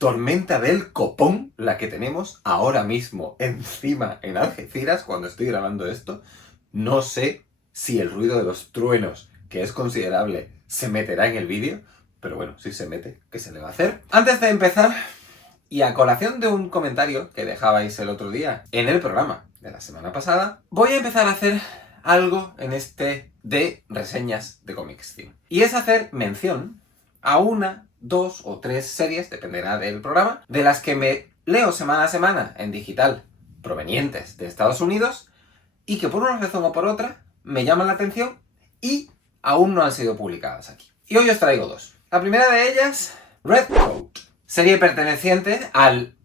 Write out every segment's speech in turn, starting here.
tormenta del copón la que tenemos ahora mismo encima en Algeciras cuando estoy grabando esto. No sé si el ruido de los truenos, que es considerable, se meterá en el vídeo, pero bueno, si se mete, ¿qué se le va a hacer? Antes de empezar, y a colación de un comentario que dejabais el otro día en el programa de la semana pasada, voy a empezar a hacer algo en este de reseñas de Comics Theme. Y es hacer mención a una, dos o tres series, dependerá del programa, de las que me leo semana a semana en digital, provenientes de Estados Unidos, y que por una razón o por otra me llaman la atención y aún no han sido publicadas aquí. Y hoy os traigo dos. La primera de ellas, Red Coat, serie perteneciente al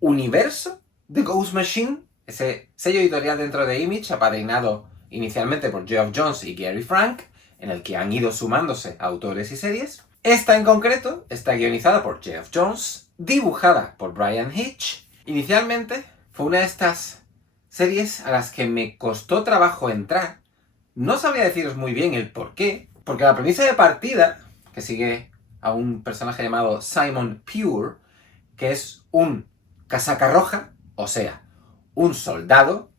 universo de Ghost Machine, ese sello editorial dentro de Image, apadrinado inicialmente por Geoff Johns y Gary Frank, en el que han ido sumándose autores y series. Esta en concreto está guionizada por Geoff Johns, dibujada por Bryan Hitch. Inicialmente fue una de estas series a las que me costó trabajo entrar. No sabría deciros muy bien el por qué, porque la premisa de partida, que sigue a un personaje llamado Simon Pure, que es un casaca roja, o sea, un soldado,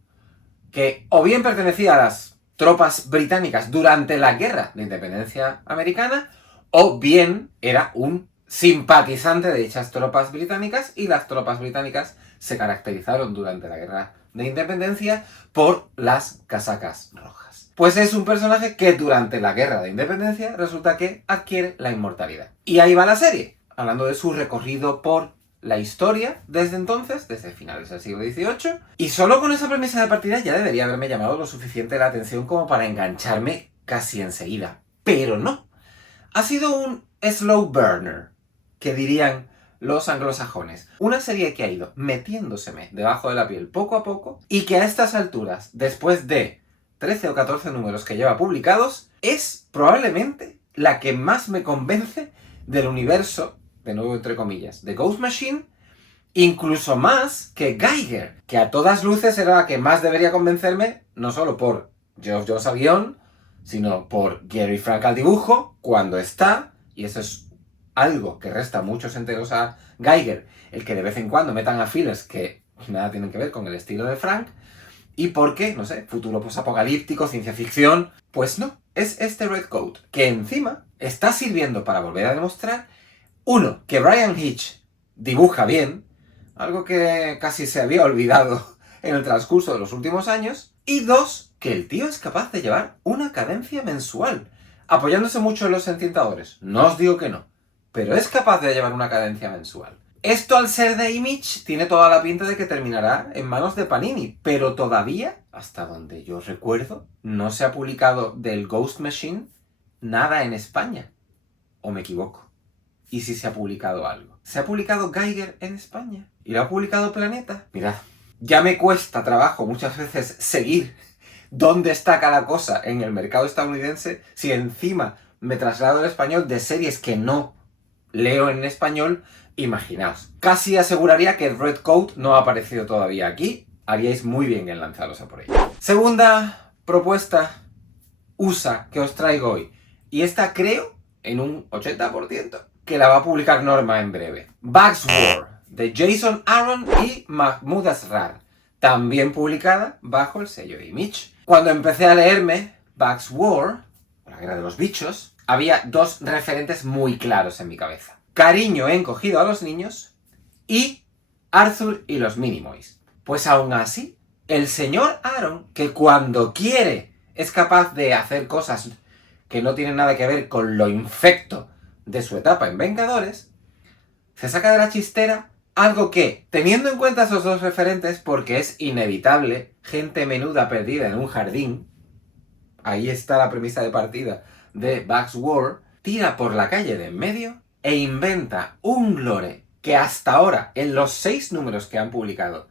que o bien pertenecía a las tropas británicas durante la Guerra de Independencia Americana, o bien era un simpatizante de dichas tropas británicas, y las tropas británicas se caracterizaron durante la Guerra de Independencia por las casacas rojas. Pues es un personaje que durante la Guerra de Independencia resulta que adquiere la inmortalidad. Y ahí va la serie, hablando de su recorrido por la historia desde entonces, desde finales del siglo XVIII, y solo con esa premisa de partida ya debería haberme llamado lo suficiente la atención como para engancharme casi enseguida. Pero no. Ha sido un slow burner, que dirían los anglosajones. Una serie que ha ido metiéndoseme debajo de la piel poco a poco y que a estas alturas, después de 13 o 14 números que lleva publicados, es probablemente la que más me convence del universo, de nuevo entre comillas, de Ghost Machine, incluso más que Geiger, que a todas luces era la que más debería convencerme, no solo por Geoff Johns al guión, sino por Gary Frank al dibujo, cuando está, y eso es algo que resta muchos enteros a Geiger, el que de vez en cuando metan a fillers que nada tienen que ver con el estilo de Frank, y porque, no sé, futuro posapocalíptico, ciencia ficción, pues no, es este Red Coat, que encima está sirviendo para volver a demostrar, uno, que Bryan Hitch dibuja bien, algo que casi se había olvidado en el transcurso de los últimos años, y dos, que el tío es capaz de llevar una cadencia mensual, apoyándose mucho en los entintadores. No os digo que no, pero es capaz de llevar una cadencia mensual. Esto, al ser de Image, tiene toda la pinta de que terminará en manos de Panini, pero todavía, hasta donde yo recuerdo, no se ha publicado del Ghost Machine nada en España. ¿O me equivoco? ¿Y si se ha publicado algo? ¿Se ha publicado Geiger en España? ¿Y lo ha publicado Planeta? Mirad, ya me cuesta trabajo muchas veces seguir dónde está cada cosa en el mercado estadounidense, si encima me traslado al español de series que no leo en español. Imaginaos, casi aseguraría que Red Coat no ha aparecido todavía aquí. Haríais muy bien en lanzaros a por ella. Segunda propuesta USA que os traigo hoy, y esta creo en un 80% que la va a publicar Norma en breve. Bugs War, de Jason Aaron y Mahmoud Asrar, también publicada bajo el sello de Image. Cuando empecé a leerme Bugs War, la guerra de los bichos, había dos referentes muy claros en mi cabeza: Cariño encogido a los niños y Arthur y los Minimoys. Pues aún así, el señor Aaron, que cuando quiere es capaz de hacer cosas que no tienen nada que ver con lo infecto de su etapa en Vengadores, se saca de la chistera algo que, teniendo en cuenta esos dos referentes, porque es inevitable, gente menuda perdida en un jardín, ahí está la premisa de partida de Bugs War, tira por la calle de en medio e inventa un lore que hasta ahora, en los 6 números que han publicado,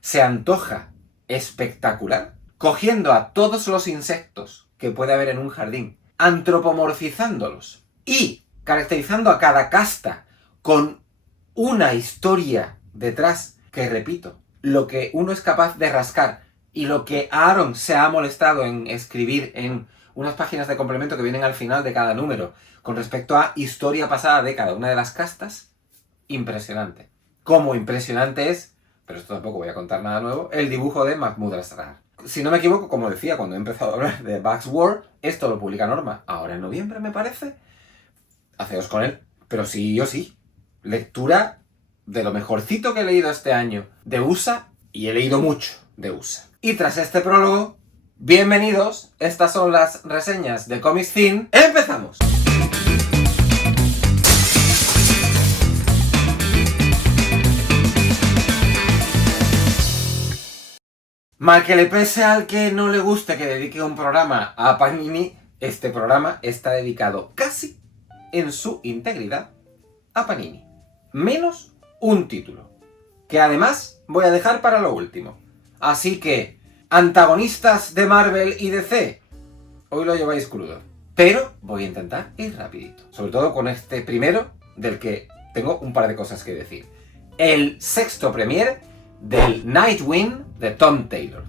se antoja espectacular, cogiendo a todos los insectos que puede haber en un jardín, antropomorfizándolos y caracterizando a cada casta con una historia detrás que, repito, lo que uno es capaz de rascar y lo que Aaron se ha molestado en escribir en unas páginas de complemento que vienen al final de cada número con respecto a historia pasada de cada una de las castas, impresionante. Como impresionante es, pero esto tampoco voy a contar nada nuevo, el dibujo de Mahmoud Asrar. Si no me equivoco, como decía cuando he empezado a hablar de Bugs World, esto lo publica Norma ahora en noviembre, me parece. Haceos con él. Pero sí o sí. Lectura de lo mejorcito que he leído este año de USA, y he leído mucho de USA. Y tras este prólogo, bienvenidos, estas son las reseñas de Comics Zine. ¡Empezamos! Mal que le pese al que no le guste que dedique un programa a Panini, este programa está dedicado casi en su integridad a Panini. Menos un título, que además voy a dejar para lo último. Así que, antagonistas de Marvel y DC, hoy lo lleváis crudo. Pero voy a intentar ir rapidito. Sobre todo con este primero, del que tengo un par de cosas que decir. El sexto premier del Nightwing de Tom Taylor.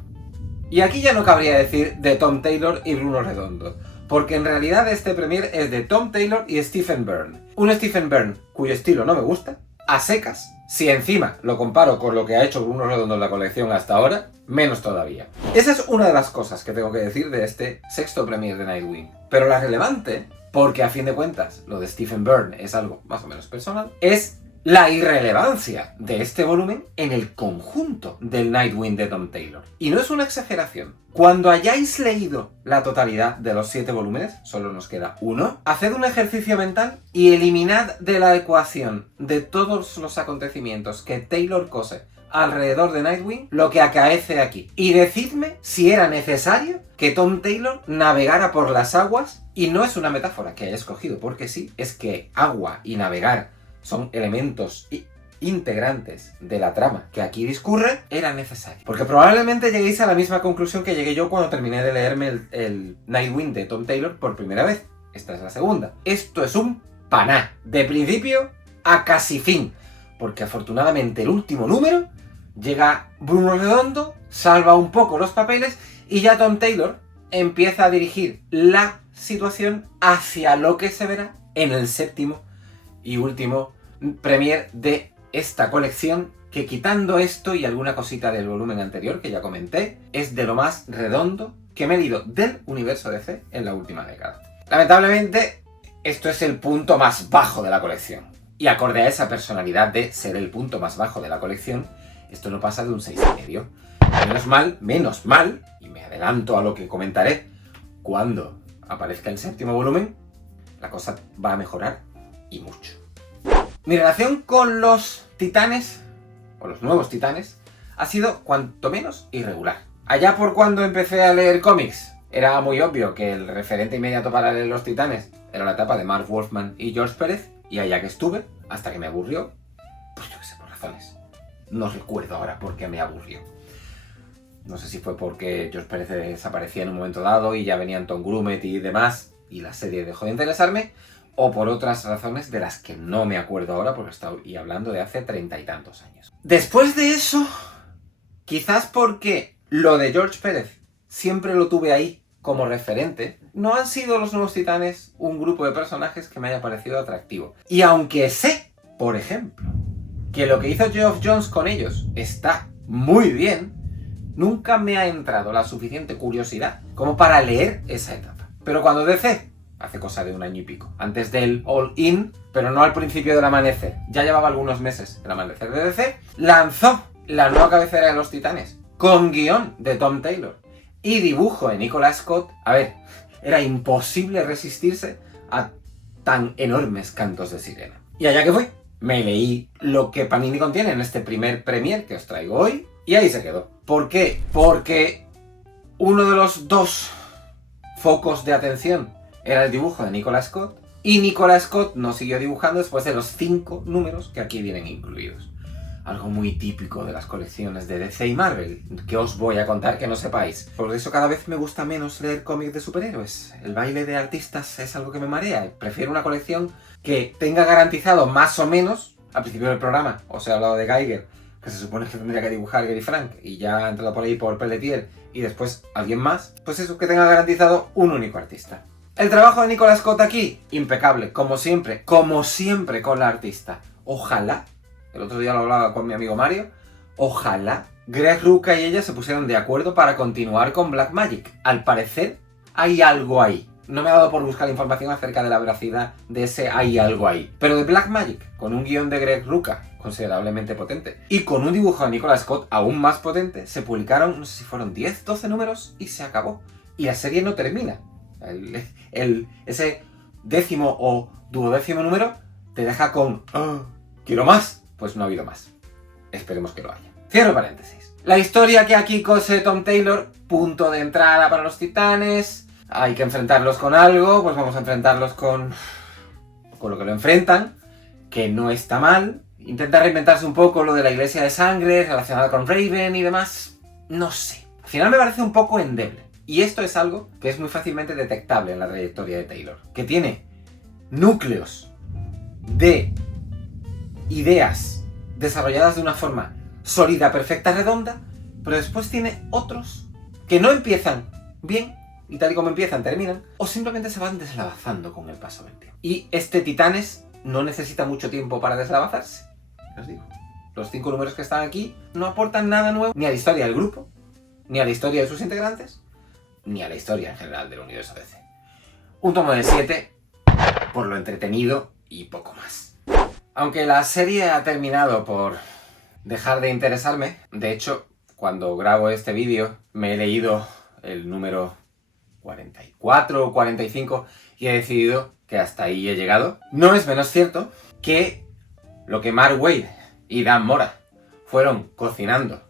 Y aquí ya no cabría decir de Tom Taylor y Bruno Redondo, porque en realidad este premier es de Tom Taylor y Stephen Byrne. Un Stephen Byrne cuyo estilo no me gusta, a secas. Si encima lo comparo con lo que ha hecho Bruno Redondo en la colección hasta ahora, menos todavía. Esa es una de las cosas que tengo que decir de este sexto premier de Nightwing. Pero la relevante, porque a fin de cuentas lo de Stephen Byrne es algo más o menos personal, es la irrelevancia de este volumen en el conjunto del Nightwing de Tom Taylor. Y no es una exageración. Cuando hayáis leído la totalidad de los 7 volúmenes, solo nos queda uno, haced un ejercicio mental y eliminad de la ecuación de todos los acontecimientos que Taylor cose alrededor de Nightwing lo que acaece aquí. Y decidme si era necesario que Tom Taylor navegara por las aguas, y no es una metáfora que haya escogido porque sí, es que agua y navegar son elementos integrantes de la trama que aquí discurre, era necesario. Porque probablemente lleguéis a la misma conclusión que llegué yo cuando terminé de leerme el Nightwing de Tom Taylor por primera vez. Esta es la segunda. Esto es un paná, de principio a casi fin. Porque afortunadamente el último número llega Bruno Redondo, salva un poco los papeles y ya Tom Taylor empieza a dirigir la situación hacia lo que se verá en el séptimo y último premier de esta colección, que quitando esto y alguna cosita del volumen anterior que ya comenté, es de lo más redondo que me he leído del universo DC en la última década. Lamentablemente, esto es el punto más bajo de la colección. Y acorde a esa personalidad de ser el punto más bajo de la colección, esto no pasa de un 6,5. Menos mal, y me adelanto a lo que comentaré, cuando aparezca el séptimo volumen, la cosa va a mejorar y mucho. Mi relación con los titanes, o los nuevos titanes, ha sido cuanto menos irregular. Allá por cuando empecé a leer cómics, era muy obvio que el referente inmediato para leer los titanes era la etapa de Marv Wolfman y George Pérez, y allá que estuve, hasta que me aburrió, pues yo qué sé, por razones. No recuerdo ahora por qué me aburrió. No sé si fue porque George Pérez desaparecía en un momento dado y ya venían Tom Grummett y demás, y la serie dejó de interesarme, o por otras razones de las que no me acuerdo ahora porque estoy hablando de hace 30 y tantos años. Después de eso, quizás porque lo de George Pérez siempre lo tuve ahí como referente, no han sido los Nuevos Titanes un grupo de personajes que me haya parecido atractivo. Y aunque sé, por ejemplo, que lo que hizo Geoff Johns con ellos está muy bien, nunca me ha entrado la suficiente curiosidad como para leer esa etapa. Pero cuando DC, hace cosa de un año y pico, antes del All In, pero no al principio del Amanecer, ya llevaba algunos meses el Amanecer de DC, lanzó la nueva cabecera de los Titanes, con guión de Tom Taylor y dibujo de Nicolas Scott. A ver, era imposible resistirse a tan enormes cantos de sirena. Y allá que fui, me leí lo que Panini contiene en este primer premier que os traigo hoy, y ahí se quedó. ¿Por qué? Porque uno de los dos focos de atención era el dibujo de Nicolas Scott, y Nicolas Scott no siguió dibujando después de los 5 números que aquí vienen incluidos. Algo muy típico de las colecciones de DC y Marvel, que os voy a contar que no sepáis. Por eso cada vez me gusta menos leer cómics de superhéroes. El baile de artistas es algo que me marea. Prefiero una colección que tenga garantizado más o menos, al principio del programa os he hablado de Geiger, que se supone que tendría que dibujar Gary Frank, y ya ha entrado por ahí por Pelletier, y después alguien más, pues eso, que tenga garantizado un único artista. El trabajo de Nicolas Scott aquí, impecable, como siempre con la artista. ojalá, el otro día lo hablaba con mi amigo Mario, ojalá Greg Rucka y ella se pusieran de acuerdo para continuar con Black Magic. Al parecer hay algo ahí. No me ha dado por buscar información acerca de la veracidad de ese hay algo ahí. Pero de Black Magic, con un guión de Greg Rucka considerablemente potente y con un dibujo de Nicolas Scott aún más potente, se publicaron, no sé si fueron 10, 12 números y se acabó. Y la serie no termina. Ese 10º o 12º número te deja con ¿quiero más? Pues no ha habido más. Esperemos que lo haya. Cierro paréntesis. La historia que aquí cose Tom Taylor, punto de entrada para los titanes. Hay que enfrentarlos con algo, pues vamos a enfrentarlos con lo que lo enfrentan, que no está mal. Intenta reinventarse un poco lo de la iglesia de sangre relacionada con Raven y demás. No sé. Al final me parece un poco endeble. Y esto es algo que es muy fácilmente detectable en la trayectoria de Taylor. Que tiene núcleos de ideas desarrolladas de una forma sólida, perfecta, redonda, pero después tiene otros que no empiezan bien, y tal y como empiezan, terminan, o simplemente se van deslavazando con el paso del tiempo. Y este Titanes no necesita mucho tiempo para deslavazarse. Os digo, los 5 números que están aquí no aportan nada nuevo, ni a la historia del grupo, ni a la historia de sus integrantes, ni a la historia en general del universo DC. Un tomo de 7, por lo entretenido y poco más. Aunque la serie ha terminado por dejar de interesarme, de hecho, cuando grabo este vídeo me he leído el número 44 o 45 y he decidido que hasta ahí he llegado. No es menos cierto que lo que Mark Waid y Dan Mora fueron cocinando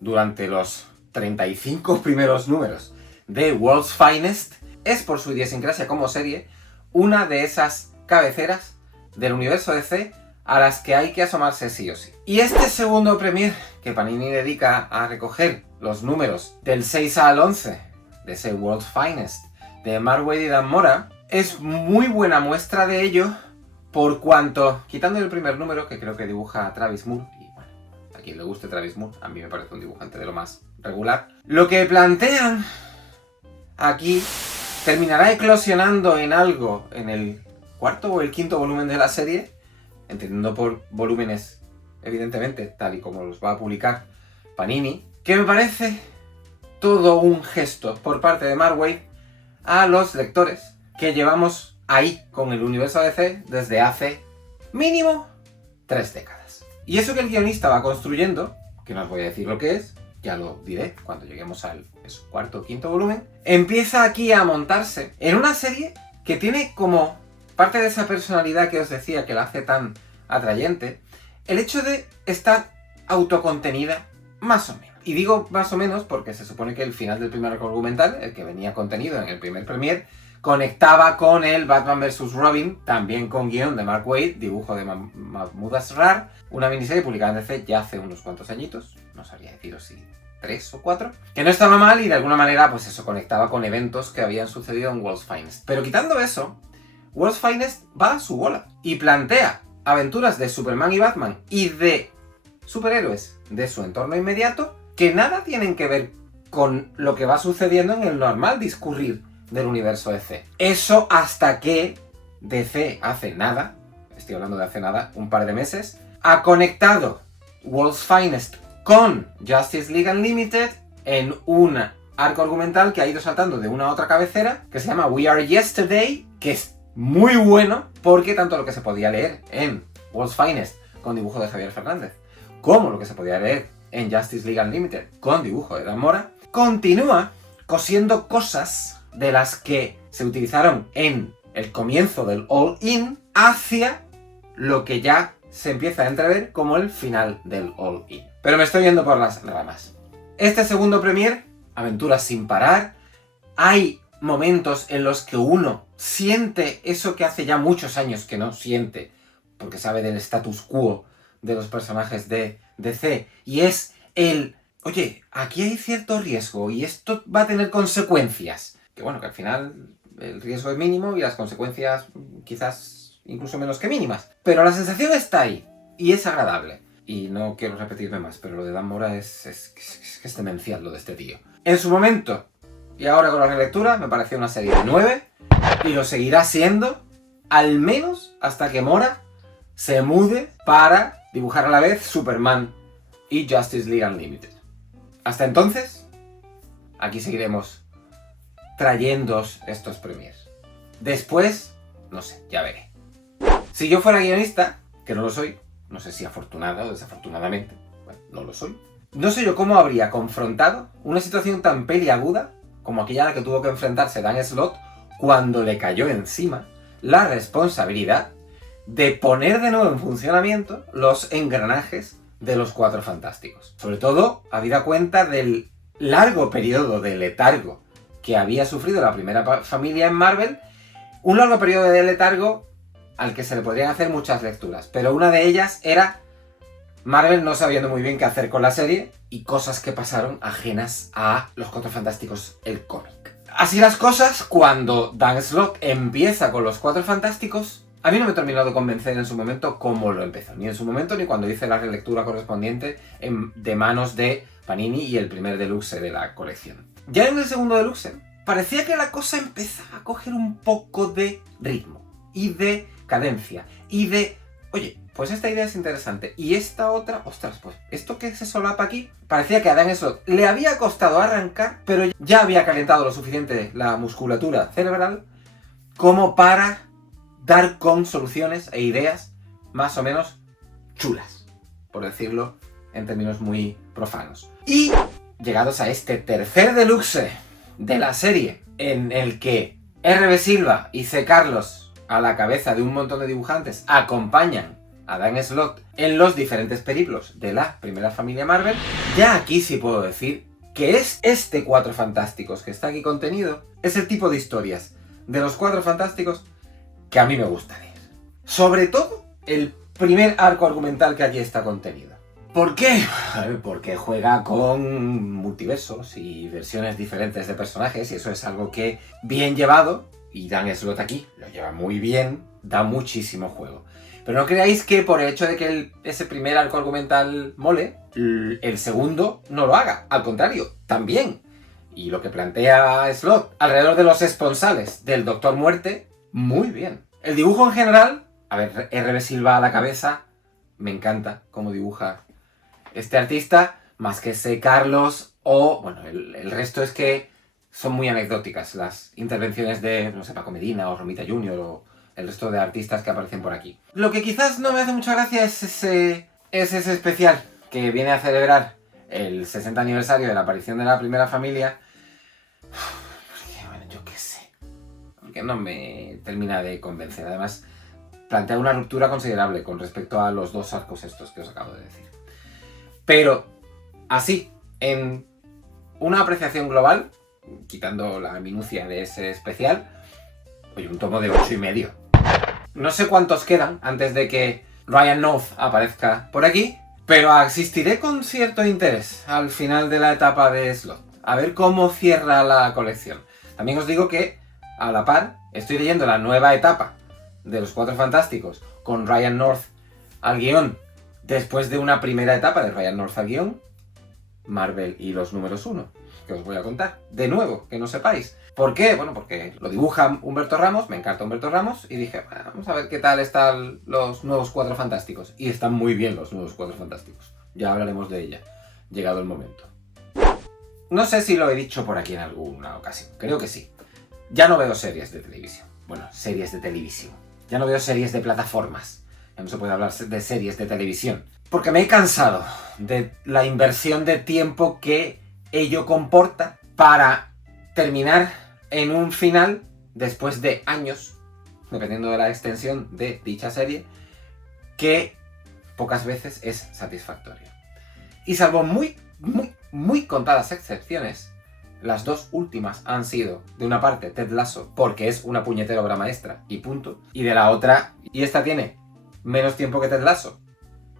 durante los 35 primeros números de World's Finest es, por su idiosincrasia como serie, una de esas cabeceras del universo DC a las que hay que asomarse sí o sí. Y este segundo premier que Panini dedica a recoger los números del 6 al 11 de ese World's Finest de Mark Waid y Dan Mora es muy buena muestra de ello, por cuanto, quitando el primer número que creo que dibuja a Travis Moore, y bueno, a quien le guste Travis Moore, a mí me parece un dibujante de lo más regular, lo que plantean aquí terminará eclosionando en algo en el 4º o el 5º volumen de la serie, entendiendo por volúmenes, evidentemente, tal y como los va a publicar Panini, que me parece todo un gesto por parte de Mark Waid a los lectores que llevamos ahí con el universo DC desde hace mínimo 3 décadas. Y eso que el guionista va construyendo, que no os voy a decir lo que es, ya lo diré cuando lleguemos al 4º o 5º volumen, empieza aquí a montarse en una serie que tiene como parte de esa personalidad que os decía que la hace tan atrayente, el hecho de estar autocontenida más o menos. Y digo más o menos porque se supone que el final del primer arco argumental, el que venía contenido en el primer premier, conectaba con el Batman vs. Robin, también con guión de Mark Waid, dibujo de Mahmoud Asrar, una miniserie publicada en DC ya hace unos cuantos añitos, no sabría deciros si 3 o 4, que no estaba mal y de alguna manera pues eso conectaba con eventos que habían sucedido en World's Finest. Pero quitando eso, World's Finest va a su bola y plantea aventuras de Superman y Batman y de superhéroes de su entorno inmediato que nada tienen que ver con lo que va sucediendo en el normal discurrir del universo DC. Eso hasta que DC hace nada, estoy hablando de hace nada, un par de meses, ha conectado World's Finest con Justice League Unlimited en un arco argumental que ha ido saltando de una a otra cabecera, que se llama We Are Yesterday, que es muy bueno, porque tanto lo que se podía leer en World's Finest con dibujo de Javier Fernández, como lo que se podía leer en Justice League Unlimited con dibujo de Dan Mora, continúa cosiendo cosas de las que se utilizaron en el comienzo del All In hacia lo que ya se empieza a entrever como el final del All In. Pero me estoy yendo por las ramas. Este segundo premier, aventuras sin parar, hay momentos en los que uno siente eso que hace ya muchos años que no siente, porque sabe del status quo de los personajes de DC, y es el, oye, aquí hay cierto riesgo y esto va a tener consecuencias. Que bueno, que al final el riesgo es mínimo y las consecuencias quizás incluso menos que mínimas. Pero la sensación está ahí y es agradable. Y no quiero repetirme más, pero lo de Dan Mora es demencial, lo de este tío. En su momento, y ahora con la relectura, me pareció una serie de 9 y lo seguirá siendo al menos hasta que Mora se mude para dibujar a la vez Superman y Justice League Unlimited. Hasta entonces, aquí seguiremos trayéndoos estos premiers. Después, no sé, ya veré. Si yo fuera guionista, que no lo soy, no sé si afortunada o desafortunadamente, bueno, no lo soy, no sé yo cómo habría confrontado una situación tan peliaguda como aquella a la que tuvo que enfrentarse Dan Slott cuando le cayó encima la responsabilidad de poner de nuevo en funcionamiento los engranajes de los Cuatro Fantásticos. Sobre todo, habida cuenta del largo periodo de letargo que había sufrido la primera familia en Marvel, un largo periodo de letargo al que se le podrían hacer muchas lecturas, pero una de ellas era Marvel no sabiendo muy bien qué hacer con la serie y cosas que pasaron ajenas a los Cuatro Fantásticos, el cómic. Así las cosas, cuando Dan Slott empieza con los Cuatro Fantásticos, a mí no me terminó de convencer en su momento cómo lo empezó, ni en su momento ni cuando hice la relectura correspondiente de manos de Panini y el primer deluxe de la colección. Ya en el segundo deluxe, parecía que la cosa empezaba a coger un poco de ritmo y de cadencia y de, oye, pues esta idea es interesante y esta otra, ostras, pues esto que se solapa aquí, parecía que a Dan Slott le había costado arrancar, pero ya había calentado lo suficiente la musculatura cerebral como para dar con soluciones e ideas más o menos chulas, por decirlo en términos muy profanos. Y llegados a este tercer deluxe de la serie, en el que R.B. Silva y C. Carlos, a la cabeza de un montón de dibujantes, acompañan a Dan Slott en los diferentes periplos de la primera familia Marvel, ya aquí sí puedo decir que es este Cuatro Fantásticos que está aquí contenido, es el tipo de historias de los Cuatro Fantásticos que a mí me gusta leer. Sobre todo, el primer arco argumental que allí está contenido. ¿Por qué? Porque juega con multiversos y versiones diferentes de personajes, y eso es algo que, bien llevado, y Dan Slott aquí lo lleva muy bien, da muchísimo juego. Pero no creáis que por el hecho de que ese primer arco argumental mole, el segundo no lo haga. Al contrario, también. Y lo que plantea Slott alrededor de los esponsales del Doctor Muerte, muy bien. El dibujo en general, a ver, R.B. Silva a la cabeza, me encanta cómo dibuja este artista, más que C. Carlos o, bueno, el resto es que son muy anecdóticas las intervenciones de, no sé, Paco Medina o Romita Jr. o el resto de artistas que aparecen por aquí. Lo que quizás no me hace mucha gracia es ese especial que viene a celebrar el 60 aniversario de la aparición de la primera familia. Bueno, yo qué sé. Porque no me termina de convencer. Además, plantea una ruptura considerable con respecto a los dos arcos estos que os acabo de decir. Pero, así, en una apreciación global, quitando la minucia de ese especial, oye, un tomo de 8,5. No sé cuántos quedan antes de que Ryan North aparezca por aquí, pero asistiré con cierto interés al final de la etapa de Slott, a ver cómo cierra la colección. También os digo que, a la par, estoy leyendo la nueva etapa de los Cuatro Fantásticos con Ryan North al guión, después de una primera etapa de Ryan North al guión, Marvel y los números 1, que os voy a contar. De nuevo, que no sepáis. ¿Por qué? Bueno, porque lo dibuja Humberto Ramos, me encanta Humberto Ramos, y dije, vamos a ver qué tal están los nuevos Cuatro Fantásticos. Y están muy bien los nuevos Cuatro Fantásticos. Ya hablaremos de ella, llegado el momento. No sé si lo he dicho por aquí en alguna ocasión, creo que sí. Ya no veo series de televisión. Bueno, series de televisión. Ya no veo series de plataformas. Ya no se puede hablar de series de televisión. Porque me he cansado de la inversión de tiempo que ello comporta para terminar en un final, después de años, dependiendo de la extensión de dicha serie, que pocas veces es satisfactoria. Y salvo muy contadas excepciones, las dos últimas han sido, de una parte, Ted Lasso, porque es una puñetera obra maestra, y punto. Y de la otra, y esta tiene menos tiempo que Ted Lasso,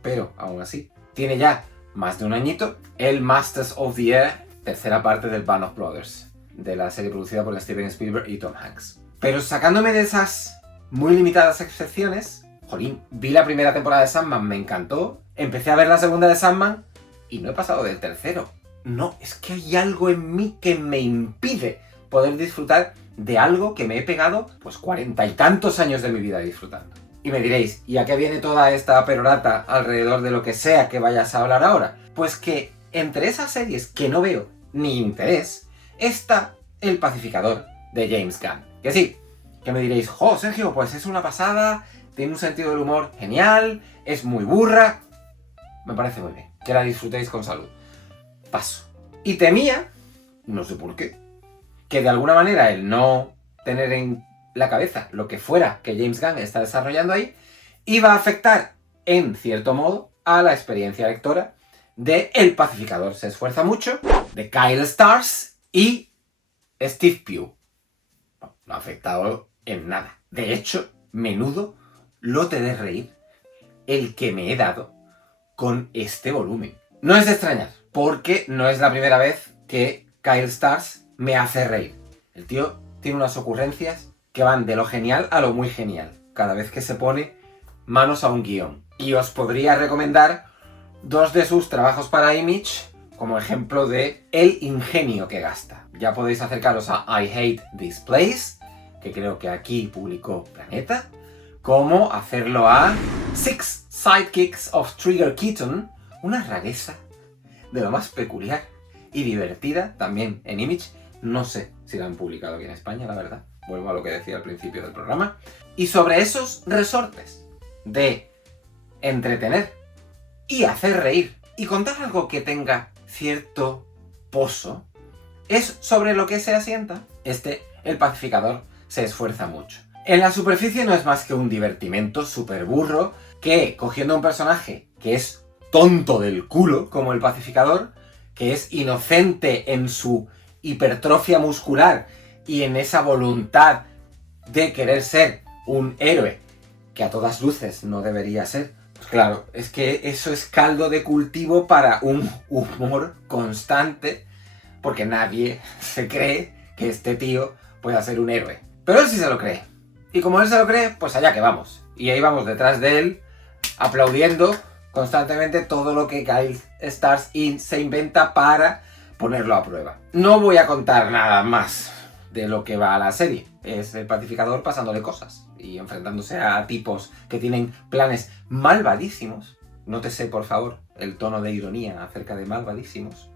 pero aún así, tiene ya más de un añito, el Masters of the Air, tercera parte del Band of Brothers, de la serie producida por Steven Spielberg y Tom Hanks. Pero sacándome de esas muy limitadas excepciones, jolín, vi la primera temporada de Sandman, me encantó, empecé a ver la segunda de Sandman y no he pasado del tercero. No, es que hay algo en mí que me impide poder disfrutar de algo que me he pegado pues 40 y tantos años de mi vida disfrutando. Y me diréis, ¿y a qué viene toda esta perorata alrededor de lo que sea que vayas a hablar ahora? Pues que entre esas series que no veo ni interés, está El Pacificador de James Gunn. Que sí, que me diréis, Sergio, pues es una pasada, tiene un sentido del humor genial, es muy burra. Me parece muy bien, que la disfrutéis con salud. Paso. Y temía, no sé por qué, que de alguna manera el no tener en la cabeza lo que fuera que James Gunn está desarrollando ahí, iba a afectar, en cierto modo, a la experiencia lectora de El Pacificador se esfuerza mucho, de Kyle Stars y Steve Pugh. No ha afectado en nada. De hecho, menudo lote de reír el que me he dado con este volumen. No es de extrañar, porque no es la primera vez que Kyle Stars me hace reír. El tío tiene unas ocurrencias que van de lo genial a lo muy genial, cada vez que se pone manos a un guión. Y os podría recomendar 2 de sus trabajos para Image como ejemplo de el ingenio que gasta. Ya podéis acercaros a I Hate This Place, que creo que aquí publicó Planeta, como hacerlo a Six Sidekicks of Trigger Keaton, una rareza de lo más peculiar y divertida, también en Image. No sé si la han publicado aquí en España, la verdad. Vuelvo a lo que decía al principio del programa. Y sobre esos resortes de entretener y hacer reír y contar algo que tenga cierto pozo, es sobre lo que se asienta El Pacificador se esfuerza mucho. En la superficie no es más que un divertimento súper burro que, cogiendo un personaje que es tonto del culo, como El Pacificador, que es inocente en su hipertrofia muscular y en esa voluntad de querer ser un héroe, que a todas luces no debería ser, pues claro, es que eso es caldo de cultivo para un humor constante, porque nadie se cree que este tío pueda ser un héroe. Pero él sí se lo cree. Y como él se lo cree, pues allá que vamos. Y ahí vamos detrás de él, aplaudiendo constantemente todo lo que Kyle Stars se inventa para ponerlo a prueba. No voy a contar nada más de lo que va a la serie. Es el pacificador pasándole cosas y enfrentándose a tipos que tienen planes malvadísimos. Nótese, por favor, el tono de ironía acerca de malvadísimos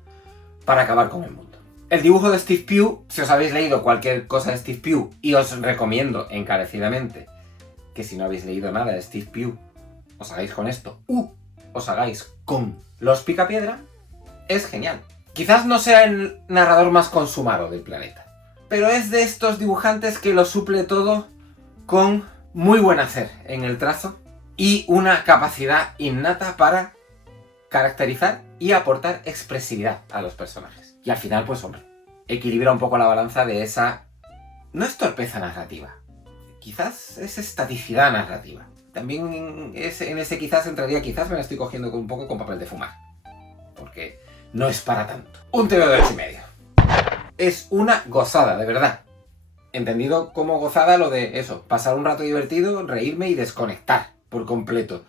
para acabar con el mundo. El dibujo de Steve Pugh, si os habéis leído cualquier cosa de Steve Pugh, y os recomiendo encarecidamente que si no habéis leído nada de Steve Pugh, os hagáis con esto, os hagáis con Los Picapiedra, es genial. Quizás no sea el narrador más consumado del planeta, pero es de estos dibujantes que lo suple todo con muy buen hacer en el trazo y una capacidad innata para caracterizar y aportar expresividad a los personajes. Y al final, pues hombre, equilibra un poco la balanza de esa... no es torpeza narrativa, quizás es estaticidad narrativa. También en ese quizás entraría, quizás me la estoy cogiendo un poco con papel de fumar, porque no es para tanto. Un TV de 8,5. Es una gozada, de verdad. Entendido como gozada lo de eso, pasar un rato divertido, reírme y desconectar por completo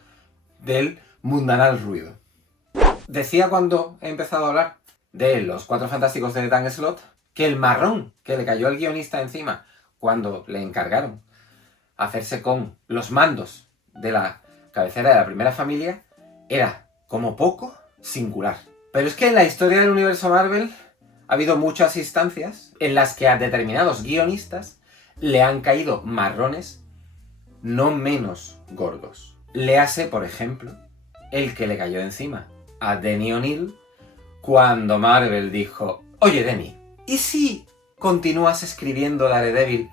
del mundanal ruido. Decía cuando he empezado a hablar de Los Cuatro Fantásticos de Dan Slott que el marrón que le cayó al guionista encima cuando le encargaron hacerse con los mandos de la cabecera de la primera familia era, como poco, singular. Pero es que en la historia del universo Marvel ha habido muchas instancias en las que a determinados guionistas le han caído marrones no menos gordos. Léase, por ejemplo, el que le cayó encima a Denny O'Neil cuando Marvel dijo: oye Denny, ¿y si continúas escribiendo Daredevil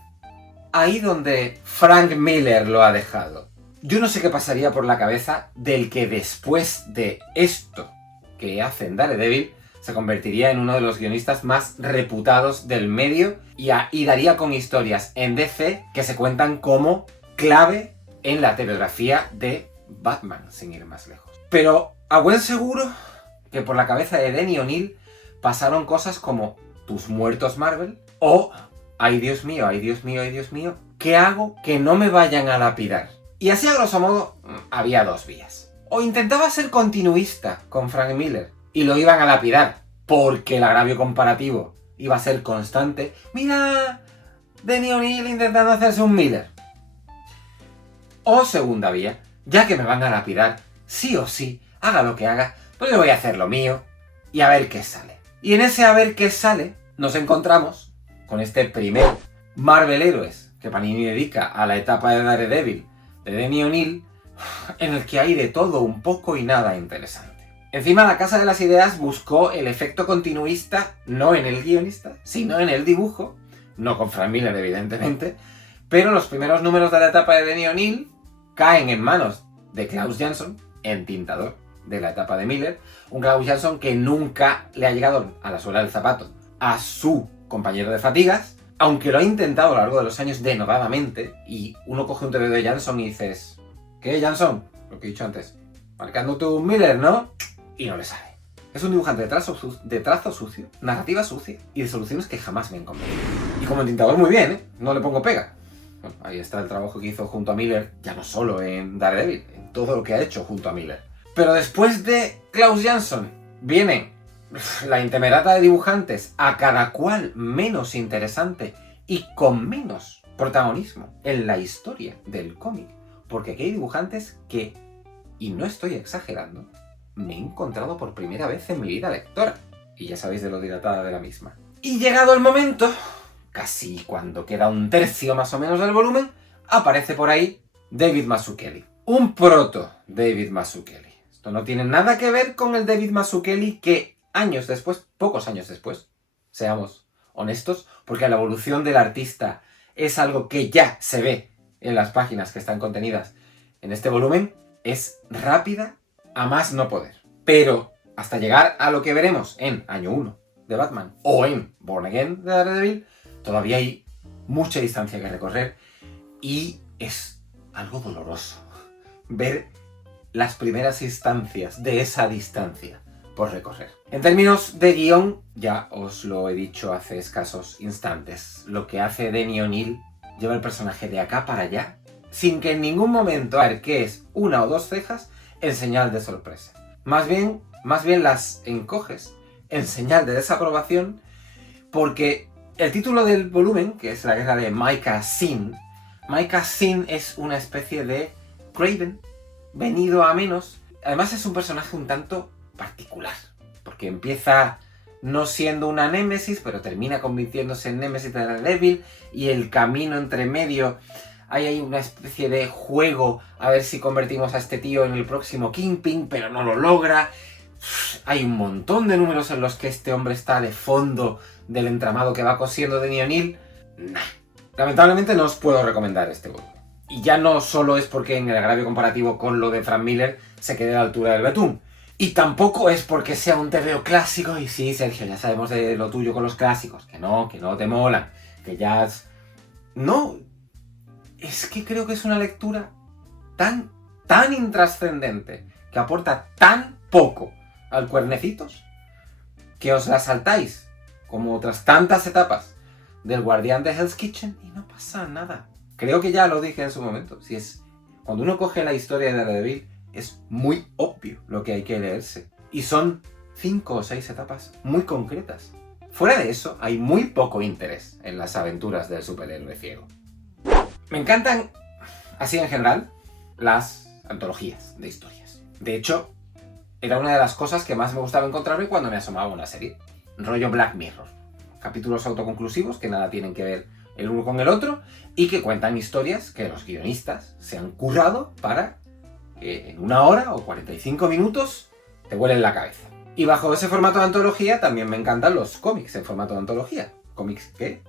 ahí donde Frank Miller lo ha dejado? Yo no sé qué pasaría por la cabeza del que después de esto que hace en Daredevil se convertiría en uno de los guionistas más reputados del medio y daría con historias en DC que se cuentan como clave en la telegrafía de Batman, sin ir más lejos. Pero a buen seguro que por la cabeza de Denny O'Neil pasaron cosas como Tus muertos Marvel o ay Dios mío, ay Dios mío, ay Dios mío, ¿qué hago que no me vayan a lapidar? Y así a grosso modo había 2 vías. O intentaba ser continuista con Frank Miller y lo iban a lapidar porque el agravio comparativo iba a ser constante. Mira, Denny O'Neil intentando hacerse un Miller. O segunda vía, ya que me van a lapidar, sí o sí, haga lo que haga, pues yo voy a hacer lo mío y a ver qué sale. Y en ese a ver qué sale, nos encontramos con este primer Marvel Heroes que Panini dedica a la etapa de Daredevil de Denny O'Neil, en el que hay de todo un poco y nada interesante. Encima, la Casa de las Ideas buscó el efecto continuista no en el guionista, sino en el dibujo, no con Frank Miller evidentemente, pero los primeros números de la etapa de Denny O'Neil caen en manos de Klaus Jansson, entintador de la etapa de Miller, un Klaus Jansson que nunca le ha llegado a la suela del zapato a su compañero de fatigas, aunque lo ha intentado a lo largo de los años denodadamente, y uno coge un TVO de Jansson y dices, ¿qué, Jansson? Lo que he dicho antes, marcándote un Miller, ¿no? Y no le sale. Es un dibujante de trazo sucio, narrativa sucia y de soluciones que jamás me han convencido. Y como entintador muy bien, ¿eh? No le pongo pega. Bueno, ahí está el trabajo que hizo junto a Miller, ya no solo en Daredevil, en todo lo que ha hecho junto a Miller. Pero después de Klaus Jansson vienen la intemerata de dibujantes, a cada cual menos interesante y con menos protagonismo en la historia del cómic. Porque aquí hay dibujantes que, y no estoy exagerando, me he encontrado por primera vez en mi vida lectora. Y ya sabéis de lo dilatada de la misma. Y llegado el momento, casi cuando queda un tercio más o menos del volumen, aparece por ahí David Mazzucchelli. Un proto David Mazzucchelli. Esto no tiene nada que ver con el David Mazzucchelli que años después, pocos años después, seamos honestos, porque la evolución del artista es algo que ya se ve en las páginas que están contenidas en este volumen, es rápida a más no poder. Pero hasta llegar a lo que veremos en año 1 de Batman o en Born Again de Daredevil, todavía hay mucha distancia que recorrer y es algo doloroso ver las primeras instancias de esa distancia por recorrer. En términos de guión, ya os lo he dicho hace escasos instantes, lo que hace Denny O'Neil lleva el personaje de acá para allá, sin que en ningún momento arquees una o dos cejas en señal de sorpresa. Más bien las encoges en señal de desaprobación, porque el título del volumen, que es La guerra de Micah Sin es una especie de Kraven venido a menos. Además es un personaje un tanto particular, porque empieza no siendo una némesis, pero termina convirtiéndose en némesis de Daredevil, y el camino entre medio hay ahí una especie de juego a ver si convertimos a este tío en el próximo Kingpin, pero no lo logra. Hay un montón de números en los que este hombre está de fondo del entramado que va cosiendo Denny O'Neil. Nah. Lamentablemente no os puedo recomendar este volumen. Y ya no solo es porque en el agravio comparativo con lo de Frank Miller se quede a la altura del betún. Y tampoco es porque sea un TVO clásico. Y sí, Sergio, ya sabemos de lo tuyo con los clásicos. Que no te molan. Que ya... No. Es que creo que es una lectura tan intrascendente, que aporta tan poco al Cuernecitos, que os la saltáis, como otras tantas etapas del Guardián de Hell's Kitchen, y no pasa nada. Creo que ya lo dije en su momento. Si es, cuando uno coge la historia de Daredevil, es muy obvio lo que hay que leerse. Y son 5 o 6 etapas muy concretas. Fuera de eso, hay muy poco interés en las aventuras del superhéroe ciego. Me encantan, así en general, las antologías de historias. De hecho, era una de las cosas que más me gustaba encontrarme cuando me asomaba a una serie. Rollo Black Mirror. Capítulos autoconclusivos que nada tienen que ver el uno con el otro y que cuentan historias que los guionistas se han currado para que en 1 hora o 45 minutos te vuelen la cabeza. Y bajo ese formato de antología también me encantan los cómics en formato de antología. Cómics que,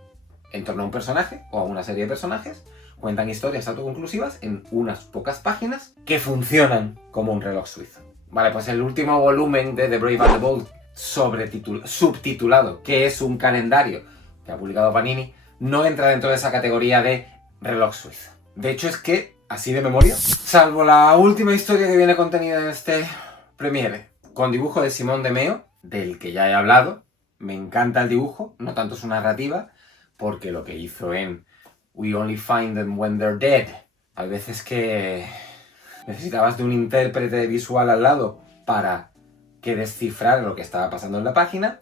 en torno a un personaje o a una serie de personajes, cuentan historias autoconclusivas en unas pocas páginas que funcionan como un reloj suizo. Vale, pues el último volumen de The Brave and the Bold, subtitulado, que es un calendario que ha publicado Panini, no entra dentro de esa categoría de reloj suizo. De hecho es que, así de memoria, salvo la última historia que viene contenida en este premiere, con dibujo de Simón de Meo, del que ya he hablado, me encanta el dibujo, no tanto su narrativa, porque lo que hizo en We Only Find Them When They're Dead, hay veces que necesitabas de un intérprete visual al lado para que descifrara lo que estaba pasando en la página.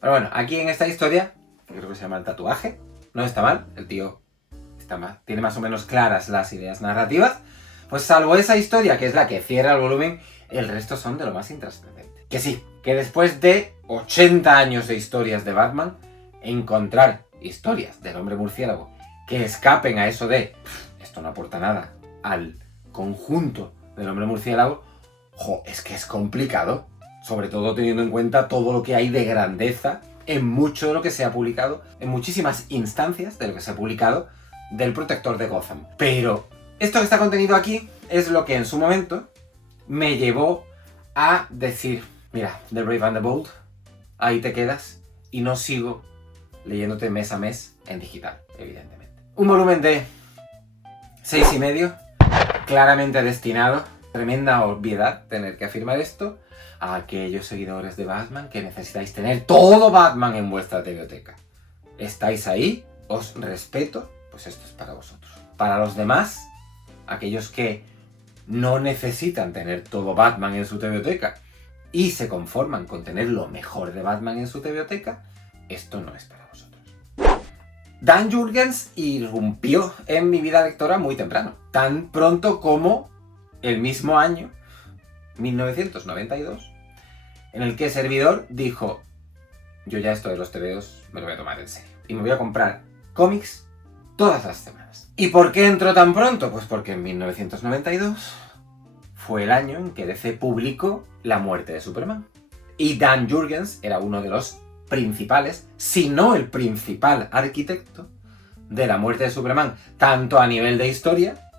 Pero bueno, aquí en esta historia, que creo que se llama El tatuaje, no está mal, el tío tiene más o menos claras las ideas narrativas, pues salvo esa historia, que es la que cierra el volumen, el resto son de lo más intrascendente. Que sí, que después de 80 años de historias de Batman, encontrar historias del hombre murciélago que escapen a eso de esto no aporta nada al conjunto del hombre murciélago, es que es complicado. Sobre todo teniendo en cuenta todo lo que hay de grandeza en mucho de lo que se ha publicado, en muchísimas instancias de lo que se ha publicado del Protector de Gotham. Pero esto que está contenido aquí es lo que en su momento me llevó a decir, mira, The Brave and the Bold, ahí te quedas y no sigo leyéndote mes a mes en digital, evidentemente. Un volumen de 6,5, claramente destinado, tremenda obviedad tener que afirmar esto, a aquellos seguidores de Batman que necesitáis tener todo Batman en vuestra biblioteca. Estáis ahí, os respeto, pues esto es para vosotros. Para los demás, aquellos que no necesitan tener todo Batman en su biblioteca y se conforman con tener lo mejor de Batman en su biblioteca, esto no es para vosotros. Dan Jurgens irrumpió en mi vida lectora muy temprano, tan pronto como el mismo año 1992, en el que Servidor dijo, yo ya esto de los TVOs me lo voy a tomar en serio y me voy a comprar cómics todas las semanas. ¿Y por qué entró tan pronto? Pues porque en 1992 fue el año en que DC publicó La muerte de Superman. Y Dan Jurgens era uno de los principales, si no el principal arquitecto de La muerte de Superman, tanto a nivel de historia,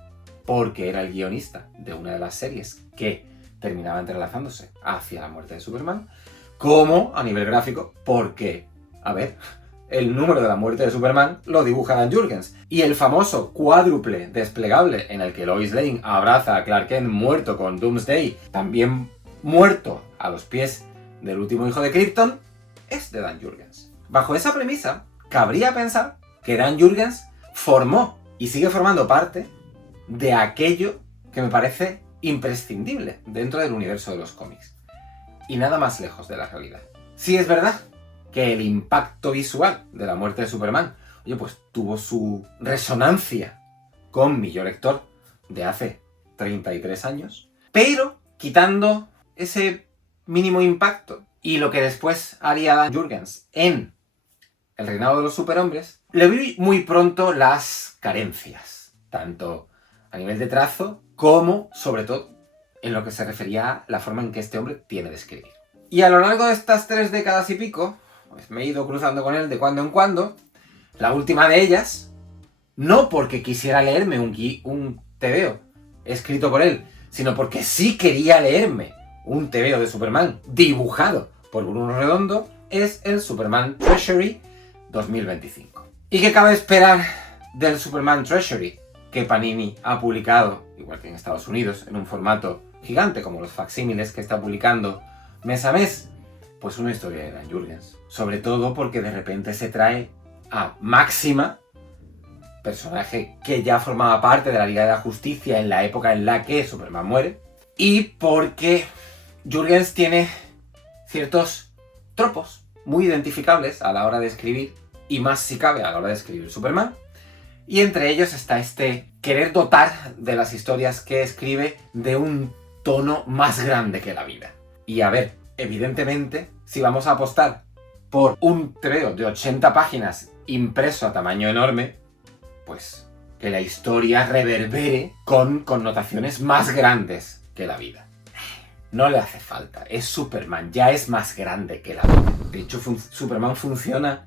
porque era el guionista de una de las series que terminaba entrelazándose hacia La muerte de Superman, como a nivel gráfico, porque, a ver, el número de La muerte de Superman lo dibuja Dan Jurgens, y el famoso cuádruple desplegable en el que Lois Lane abraza a Clark Kent muerto con Doomsday, también muerto a los pies del último hijo de Krypton, es de Dan Jurgens. Bajo esa premisa, cabría pensar que Dan Jurgens formó y sigue formando parte de aquello que me parece imprescindible dentro del universo de los cómics. Y nada más lejos de la realidad. Sí es verdad que el impacto visual de La muerte de Superman, oye, pues tuvo su resonancia con mi yo lector de hace 33 años, pero quitando ese mínimo impacto y lo que después haría Dan Jurgens en El reinado de los superhombres, le vi muy pronto las carencias, tanto a nivel de trazo como, sobre todo, en lo que se refería a la forma en que este hombre tiene de escribir. Y a lo largo de estas 3 décadas y pico, pues me he ido cruzando con él de cuando en cuando, la última de ellas, no porque quisiera leerme un tebeo escrito por él, sino porque sí quería leerme un tebeo de Superman dibujado por Bruno Redondo, es el Superman Treasury 2025. ¿Y qué cabe esperar del Superman Treasury que Panini ha publicado, igual que en Estados Unidos, en un formato gigante como los facsímiles que está publicando mes a mes? Pues una historia de Dan Jurgens. Sobre todo porque de repente se trae a Máxima, personaje que ya formaba parte de la Liga de la Justicia en la época en la que Superman muere, y porque Jurgens tiene ciertos tropos muy identificables a la hora de escribir, y más si cabe a la hora de escribir Superman, y entre ellos está este querer dotar de las historias que escribe de un tono más grande que la vida. Y a ver, evidentemente, si vamos a apostar por un tebeo de 80 páginas impreso a tamaño enorme, pues que la historia reverbere con connotaciones más grandes que la vida. No le hace falta, es Superman, ya es más grande que la vida. De hecho, Superman funciona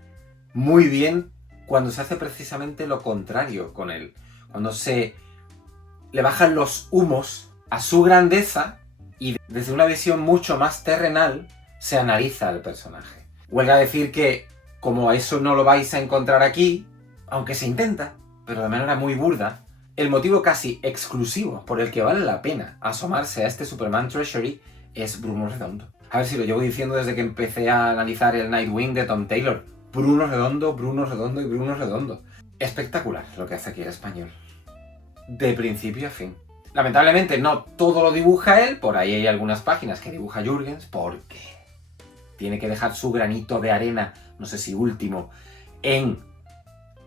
muy bien cuando se hace precisamente lo contrario con él. Cuando se le bajan los humos a su grandeza y desde una visión mucho más terrenal se analiza al personaje. Huelga decir que, como eso no lo vais a encontrar aquí, aunque se intenta, pero de manera muy burda, el motivo casi exclusivo por el que vale la pena asomarse a este Superman Treasury es Bruno Redondo. A ver si lo llevo diciendo desde que empecé a analizar el Nightwing de Tom Taylor. Bruno Redondo, Bruno Redondo y Bruno Redondo. Espectacular lo que hace aquí el español. De principio a fin. Lamentablemente no todo lo dibuja él, por ahí hay algunas páginas que dibuja Jurgens, porque tiene que dejar su granito de arena, no sé si último, en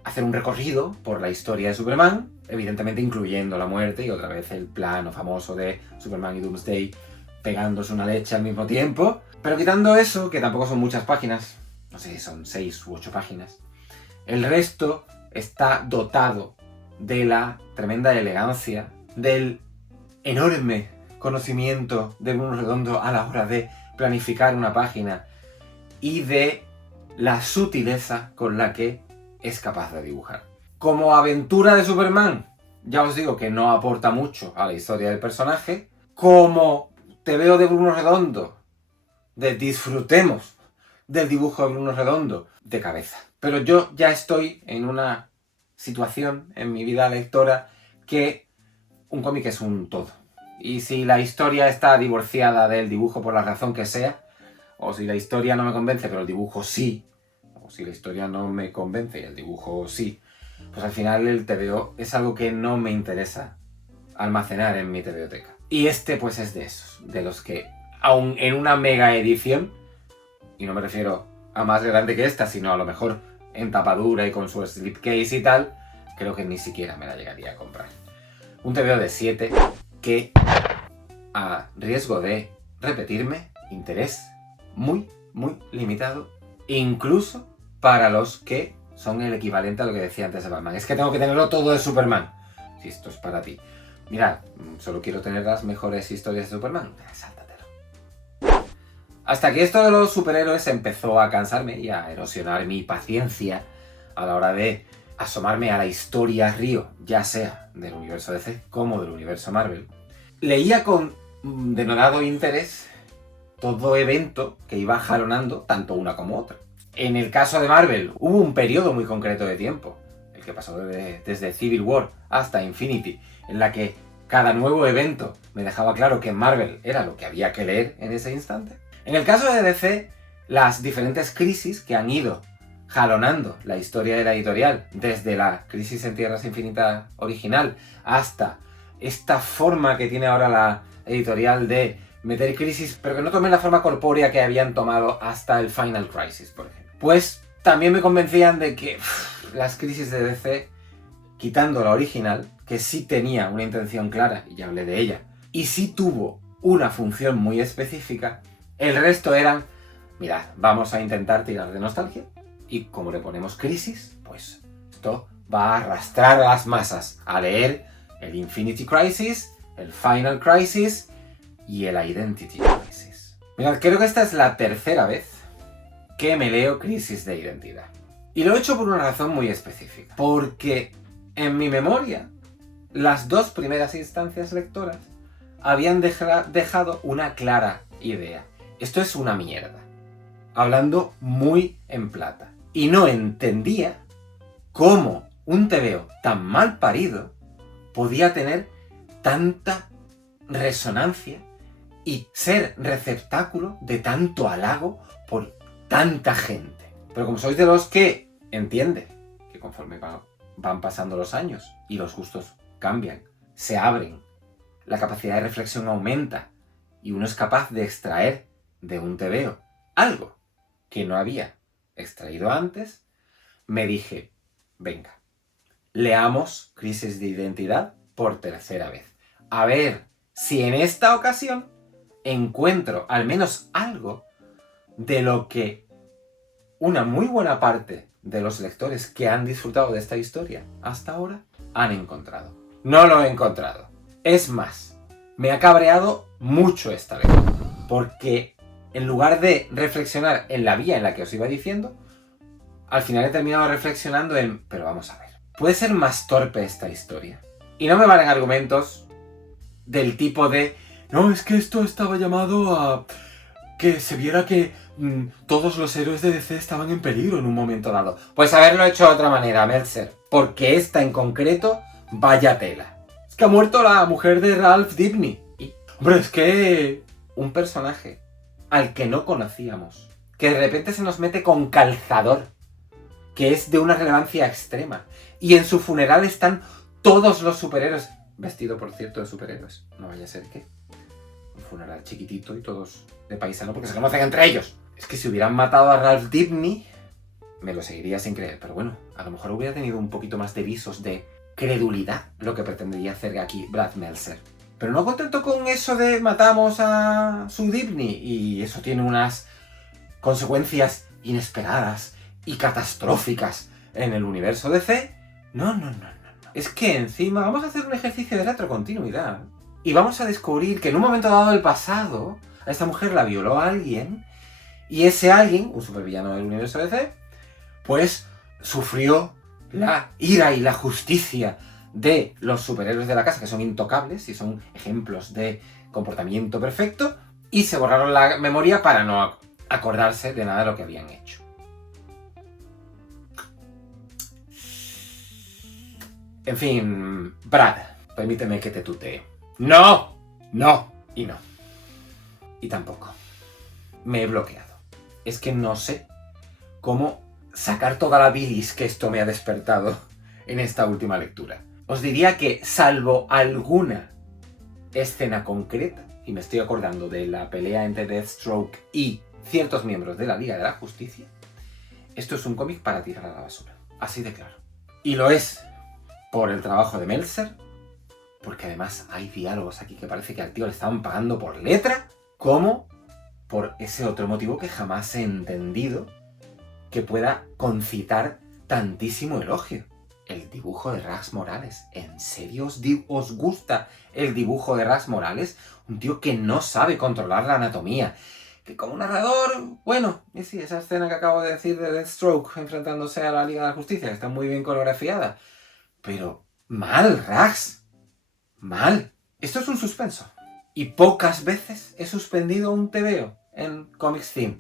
hacer un recorrido por la historia de Superman, evidentemente incluyendo la muerte y otra vez el plano famoso de Superman y Doomsday pegándose una leche al mismo tiempo. Pero quitando eso, que tampoco son muchas páginas, no sé si son 6 u 8 páginas, el resto está dotado de la tremenda elegancia, del enorme conocimiento de Bruno Redondo a la hora de planificar una página y de la sutileza con la que es capaz de dibujar. Como aventura de Superman, ya os digo que no aporta mucho a la historia del personaje. Como TVO de Bruno Redondo, de disfrutemos del dibujo de Bruno Redondo, de cabeza. Pero yo ya estoy en una situación en mi vida lectora que un cómic es un todo. Y si la historia está divorciada del dibujo por la razón que sea, o si la historia no me convence pero el dibujo sí, o si la historia no me convence y el dibujo sí, pues al final el TVO es algo que no me interesa almacenar en mi TVOteca. Y este pues es de esos, de los que aun en una mega edición, y no me refiero a más grande que esta, sino a lo mejor en tapadura y con su slipcase y tal, creo que ni siquiera me la llegaría a comprar. Un TVO de 7 que, a riesgo de repetirme, interés muy limitado, incluso para los que son el equivalente a lo que decía antes de Batman. Es que tengo que tenerlo todo de Superman. Si esto es para ti. Mirad, solo quiero tener las mejores historias de Superman. Sáltatelo. Hasta que esto de los superhéroes empezó a cansarme y a erosionar mi paciencia a la hora de asomarme a la historia río, ya sea del universo DC como del universo Marvel. Leía con denodado interés todo evento que iba jalonando tanto una como otra. En el caso de Marvel hubo un periodo muy concreto de tiempo, el que pasó desde Civil War hasta Infinity, en la que cada nuevo evento me dejaba claro que Marvel era lo que había que leer en ese instante. En el caso de DC, las diferentes crisis que han ido jalonando la historia de la editorial, desde la Crisis en Tierras Infinitas original hasta esta forma que tiene ahora la editorial de meter crisis, pero que no tomen la forma corpórea que habían tomado hasta el Final Crisis, por ejemplo. Pues también me convencían de que las crisis de DC, quitando la original, que sí tenía una intención clara, y ya hablé de ella, y sí tuvo una función muy específica, el resto eran, mirad, vamos a intentar tirar de nostalgia, y como le ponemos crisis, pues esto va a arrastrar a las masas a leer el Infinity Crisis, el Final Crisis y el Identity Crisis. Mirad, creo que esta es la tercera vez que me leo Crisis de Identidad. Y lo he hecho por una razón muy específica. Porque en mi memoria, las dos primeras instancias lectoras habían dejado una clara idea. Esto es una mierda. Hablando muy en plata. Y no entendía cómo un TVO tan mal parido podía tener tanta resonancia y ser receptáculo de tanto halago por tanta gente. Pero como sois de los que entiende que conforme van pasando los años y los gustos cambian, se abren, la capacidad de reflexión aumenta y uno es capaz de extraer de un TVO algo que no había extraído antes, me dije, venga, leamos Crisis de Identidad por tercera vez. A ver si en esta ocasión encuentro al menos algo de lo que una muy buena parte de los lectores que han disfrutado de esta historia hasta ahora han encontrado. No lo he encontrado. Es más, me ha cabreado mucho esta lectura, porque en lugar de reflexionar en la vía en la que os iba diciendo, al final he terminado reflexionando en, pero vamos a ver, ¿puede ser más torpe esta historia? Y no me valen argumentos del tipo de, no, es que esto estaba llamado a que se viera que todos los héroes de DC estaban en peligro en un momento dado. Pues haberlo hecho de otra manera, Meltzer, porque esta en concreto, vaya tela. Es que ha muerto la mujer de Ralph Dibny. Y, hombre, es que un personaje al que no conocíamos, que de repente se nos mete con calzador, que es de una relevancia extrema, y en su funeral están todos los superhéroes, vestido por cierto de superhéroes, no vaya a ser que un funeral chiquitito y todos de paisano porque se conocen entre ellos. Es que si hubieran matado a Ralph Dibny, me lo seguiría sin creer. Pero bueno, a lo mejor hubiera tenido un poquito más de visos de credulidad lo que pretendería hacer aquí Brad Meltzer. Pero no contento con eso de matamos a Sudibny y eso tiene unas consecuencias inesperadas y catastróficas en el universo DC. No. Es que encima vamos a hacer un ejercicio de retrocontinuidad y vamos a descubrir que en un momento dado del pasado a esta mujer la violó a alguien y ese alguien, un supervillano del universo DC, pues sufrió la ira y la justicia de los superhéroes de la casa, que son intocables y son ejemplos de comportamiento perfecto, y se borraron la memoria para no acordarse de nada de lo que habían hecho. En fin, Brad, permíteme que te tutee. ¡No! No y no. Y tampoco. Me he bloqueado. Es que no sé cómo sacar toda la bilis que esto me ha despertado en esta última lectura. Os diría que, salvo alguna escena concreta, y me estoy acordando de la pelea entre Deathstroke y ciertos miembros de la Liga de la Justicia, esto es un cómic para tirar a la basura. Así de claro. Y lo es por el trabajo de Meltzer, porque además hay diálogos aquí que parece que al tío le estaban pagando por letra, como por ese otro motivo que jamás he entendido que pueda concitar tantísimo elogio. El dibujo de Rags Morales. ¿En serio os gusta el dibujo de Rags Morales? Un tío que no sabe controlar la anatomía. Que como narrador, bueno, y sí, esa escena que acabo de decir de Deathstroke enfrentándose a la Liga de la Justicia, que está muy bien coreografiada. Pero mal, Rags. Mal. Esto es un suspenso. Y pocas veces he suspendido un TVO en Comics Theme.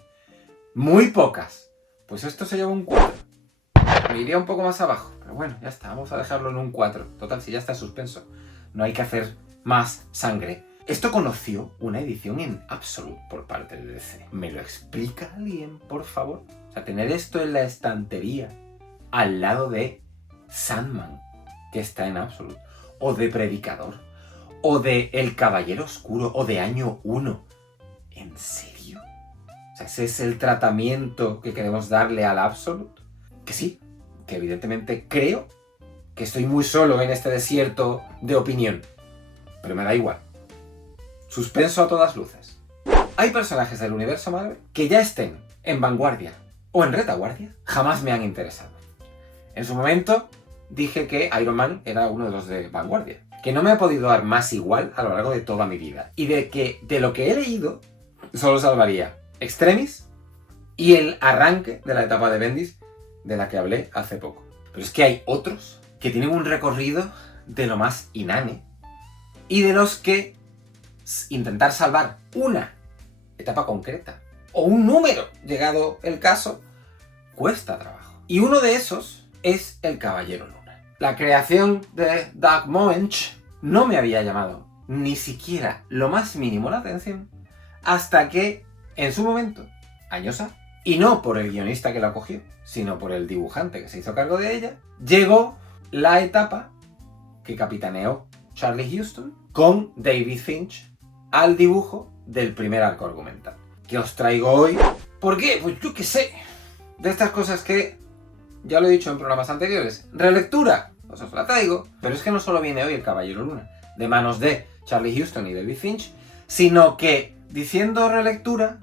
Muy pocas. Pues esto se lleva un 4. Me iría un poco más abajo. Pero bueno, ya está. Vamos a dejarlo en un 4. Total, si ya está suspenso. No hay que hacer más sangre. Esto conoció una edición en Absolute por parte de DC. ¿Me lo explica alguien, por favor? O sea, tener esto en la estantería al lado de Sandman, que está en Absolute, o de Predicador, o de El Caballero Oscuro, o de Año 1. ¿En serio? O sea, ese es el tratamiento que queremos darle al Absolute. Que sí, que evidentemente creo que estoy muy solo en este desierto de opinión. Pero me da igual. Suspenso a todas luces. Hay personajes del universo Marvel que ya estén en vanguardia o en retaguardia, jamás me han interesado. En su momento dije que Iron Man era uno de los de vanguardia, que no me ha podido dar más igual a lo largo de toda mi vida. Y de que de lo que he leído, solo salvaría Extremis y el arranque de la etapa de Bendis, de la que hablé hace poco. Pero es que hay otros que tienen un recorrido de lo más inane y de los que intentar salvar una etapa concreta o un número, llegado el caso, cuesta trabajo. Y uno de esos es el Caballero Luna. La creación de Doug Moench no me había llamado ni siquiera lo más mínimo la atención hasta que, en su momento, años ha, y no por el guionista que la cogió, sino por el dibujante que se hizo cargo de ella, llegó la etapa que capitaneó Charlie Huston con David Finch al dibujo del primer arco argumental. Que os traigo hoy. ¿Por qué? Pues yo qué sé. De estas cosas que, ya lo he dicho en programas anteriores, relectura, pues os la traigo. Pero es que no solo viene hoy el Caballero Luna, de manos de Charlie Huston y David Finch, sino que, diciendo relectura,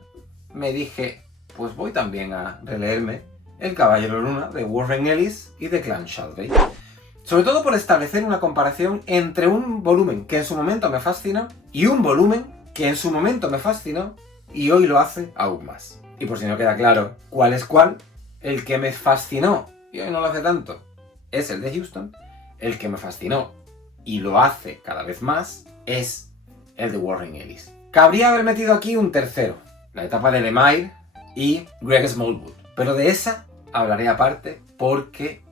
me dije, pues voy también a releerme el Caballero Luna de Warren Ellis y de Clan Shalvey. Sobre todo por establecer una comparación entre un volumen que en su momento me fascinó y un volumen que en su momento me fascinó y hoy lo hace aún más. Y por si no queda claro cuál es cuál, el que me fascinó y hoy no lo hace tanto es el de Huston, el que me fascinó y lo hace cada vez más es el de Warren Ellis. Cabría haber metido aquí un tercero, la etapa de Lemire y Greg Smallwood, pero de esa hablaré aparte porque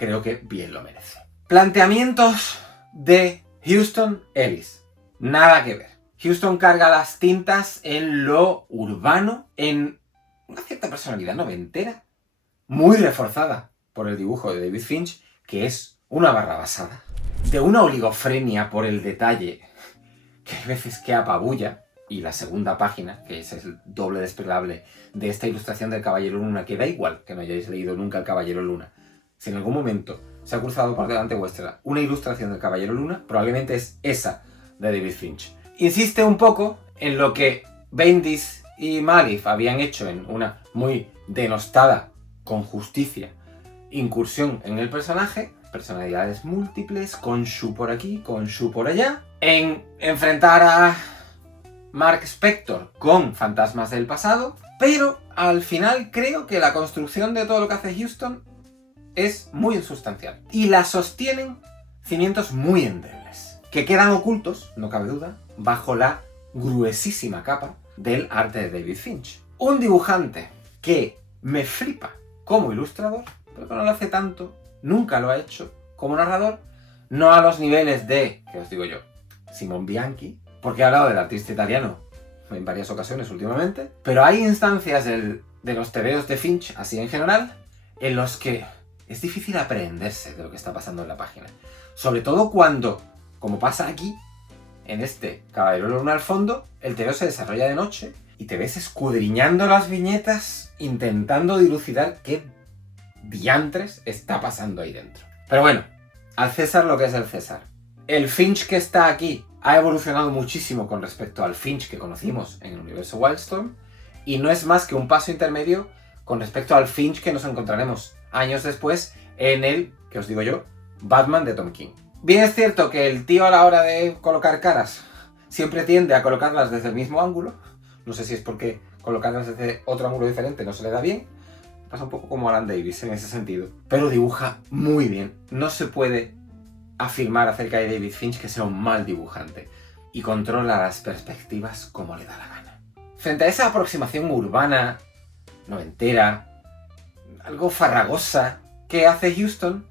creo que bien lo merece. Planteamientos de Huston Ellis. Nada que ver. Huston carga las tintas en lo urbano, en una cierta personalidad noventera, muy reforzada por el dibujo de David Finch, que es una barrabasada, de una oligofrenia por el detalle, que hay veces que apabulla, y la segunda página, que es el doble desplegable de esta ilustración del Caballero Luna, que da igual que no hayáis leído nunca el Caballero Luna. Si en algún momento se ha cruzado por delante vuestra una ilustración del Caballero Luna, probablemente es esa de David Finch. Insiste un poco en lo que Bendis y Malief habían hecho en una muy denostada, con justicia, incursión en el personaje, personalidades múltiples, con Shu por aquí, con Shu por allá, en enfrentar a Mark Spector con fantasmas del pasado, pero al final creo que la construcción de todo lo que hace Huston es muy insustancial. Y la sostienen cimientos muy endebles, que quedan ocultos, no cabe duda, bajo la gruesísima capa del arte de David Finch. Un dibujante que me flipa como ilustrador, pero que no lo hace tanto, nunca lo ha hecho como narrador, no a los niveles de, que os digo yo, Simon Bianchi, porque he hablado del artista italiano en varias ocasiones últimamente, pero hay instancias de los tebeos de Finch, así en general, en los que es difícil aprenderse de lo que está pasando en la página. Sobre todo cuando, como pasa aquí, en este Caballero Luna al fondo, el tebeo se desarrolla de noche y te ves escudriñando las viñetas, intentando dilucidar qué diantres está pasando ahí dentro. Pero bueno, al César lo que es el César. El Finch que está aquí ha evolucionado muchísimo con respecto al Finch que conocimos en el universo Wildstorm, y no es más que un paso intermedio con respecto al Finch que nos encontraremos años después en el, que os digo yo, Batman de Tom King. Bien es cierto que el tío a la hora de colocar caras siempre tiende a colocarlas desde el mismo ángulo. No sé si es porque colocarlas desde otro ángulo diferente no se le da bien. Pasa un poco como Alan Davis en ese sentido. Pero dibuja muy bien. No se puede afirmar acerca de David Finch que sea un mal dibujante. Y controla las perspectivas como le da la gana. Frente a esa aproximación urbana, noventera, algo farragosa que hace Huston,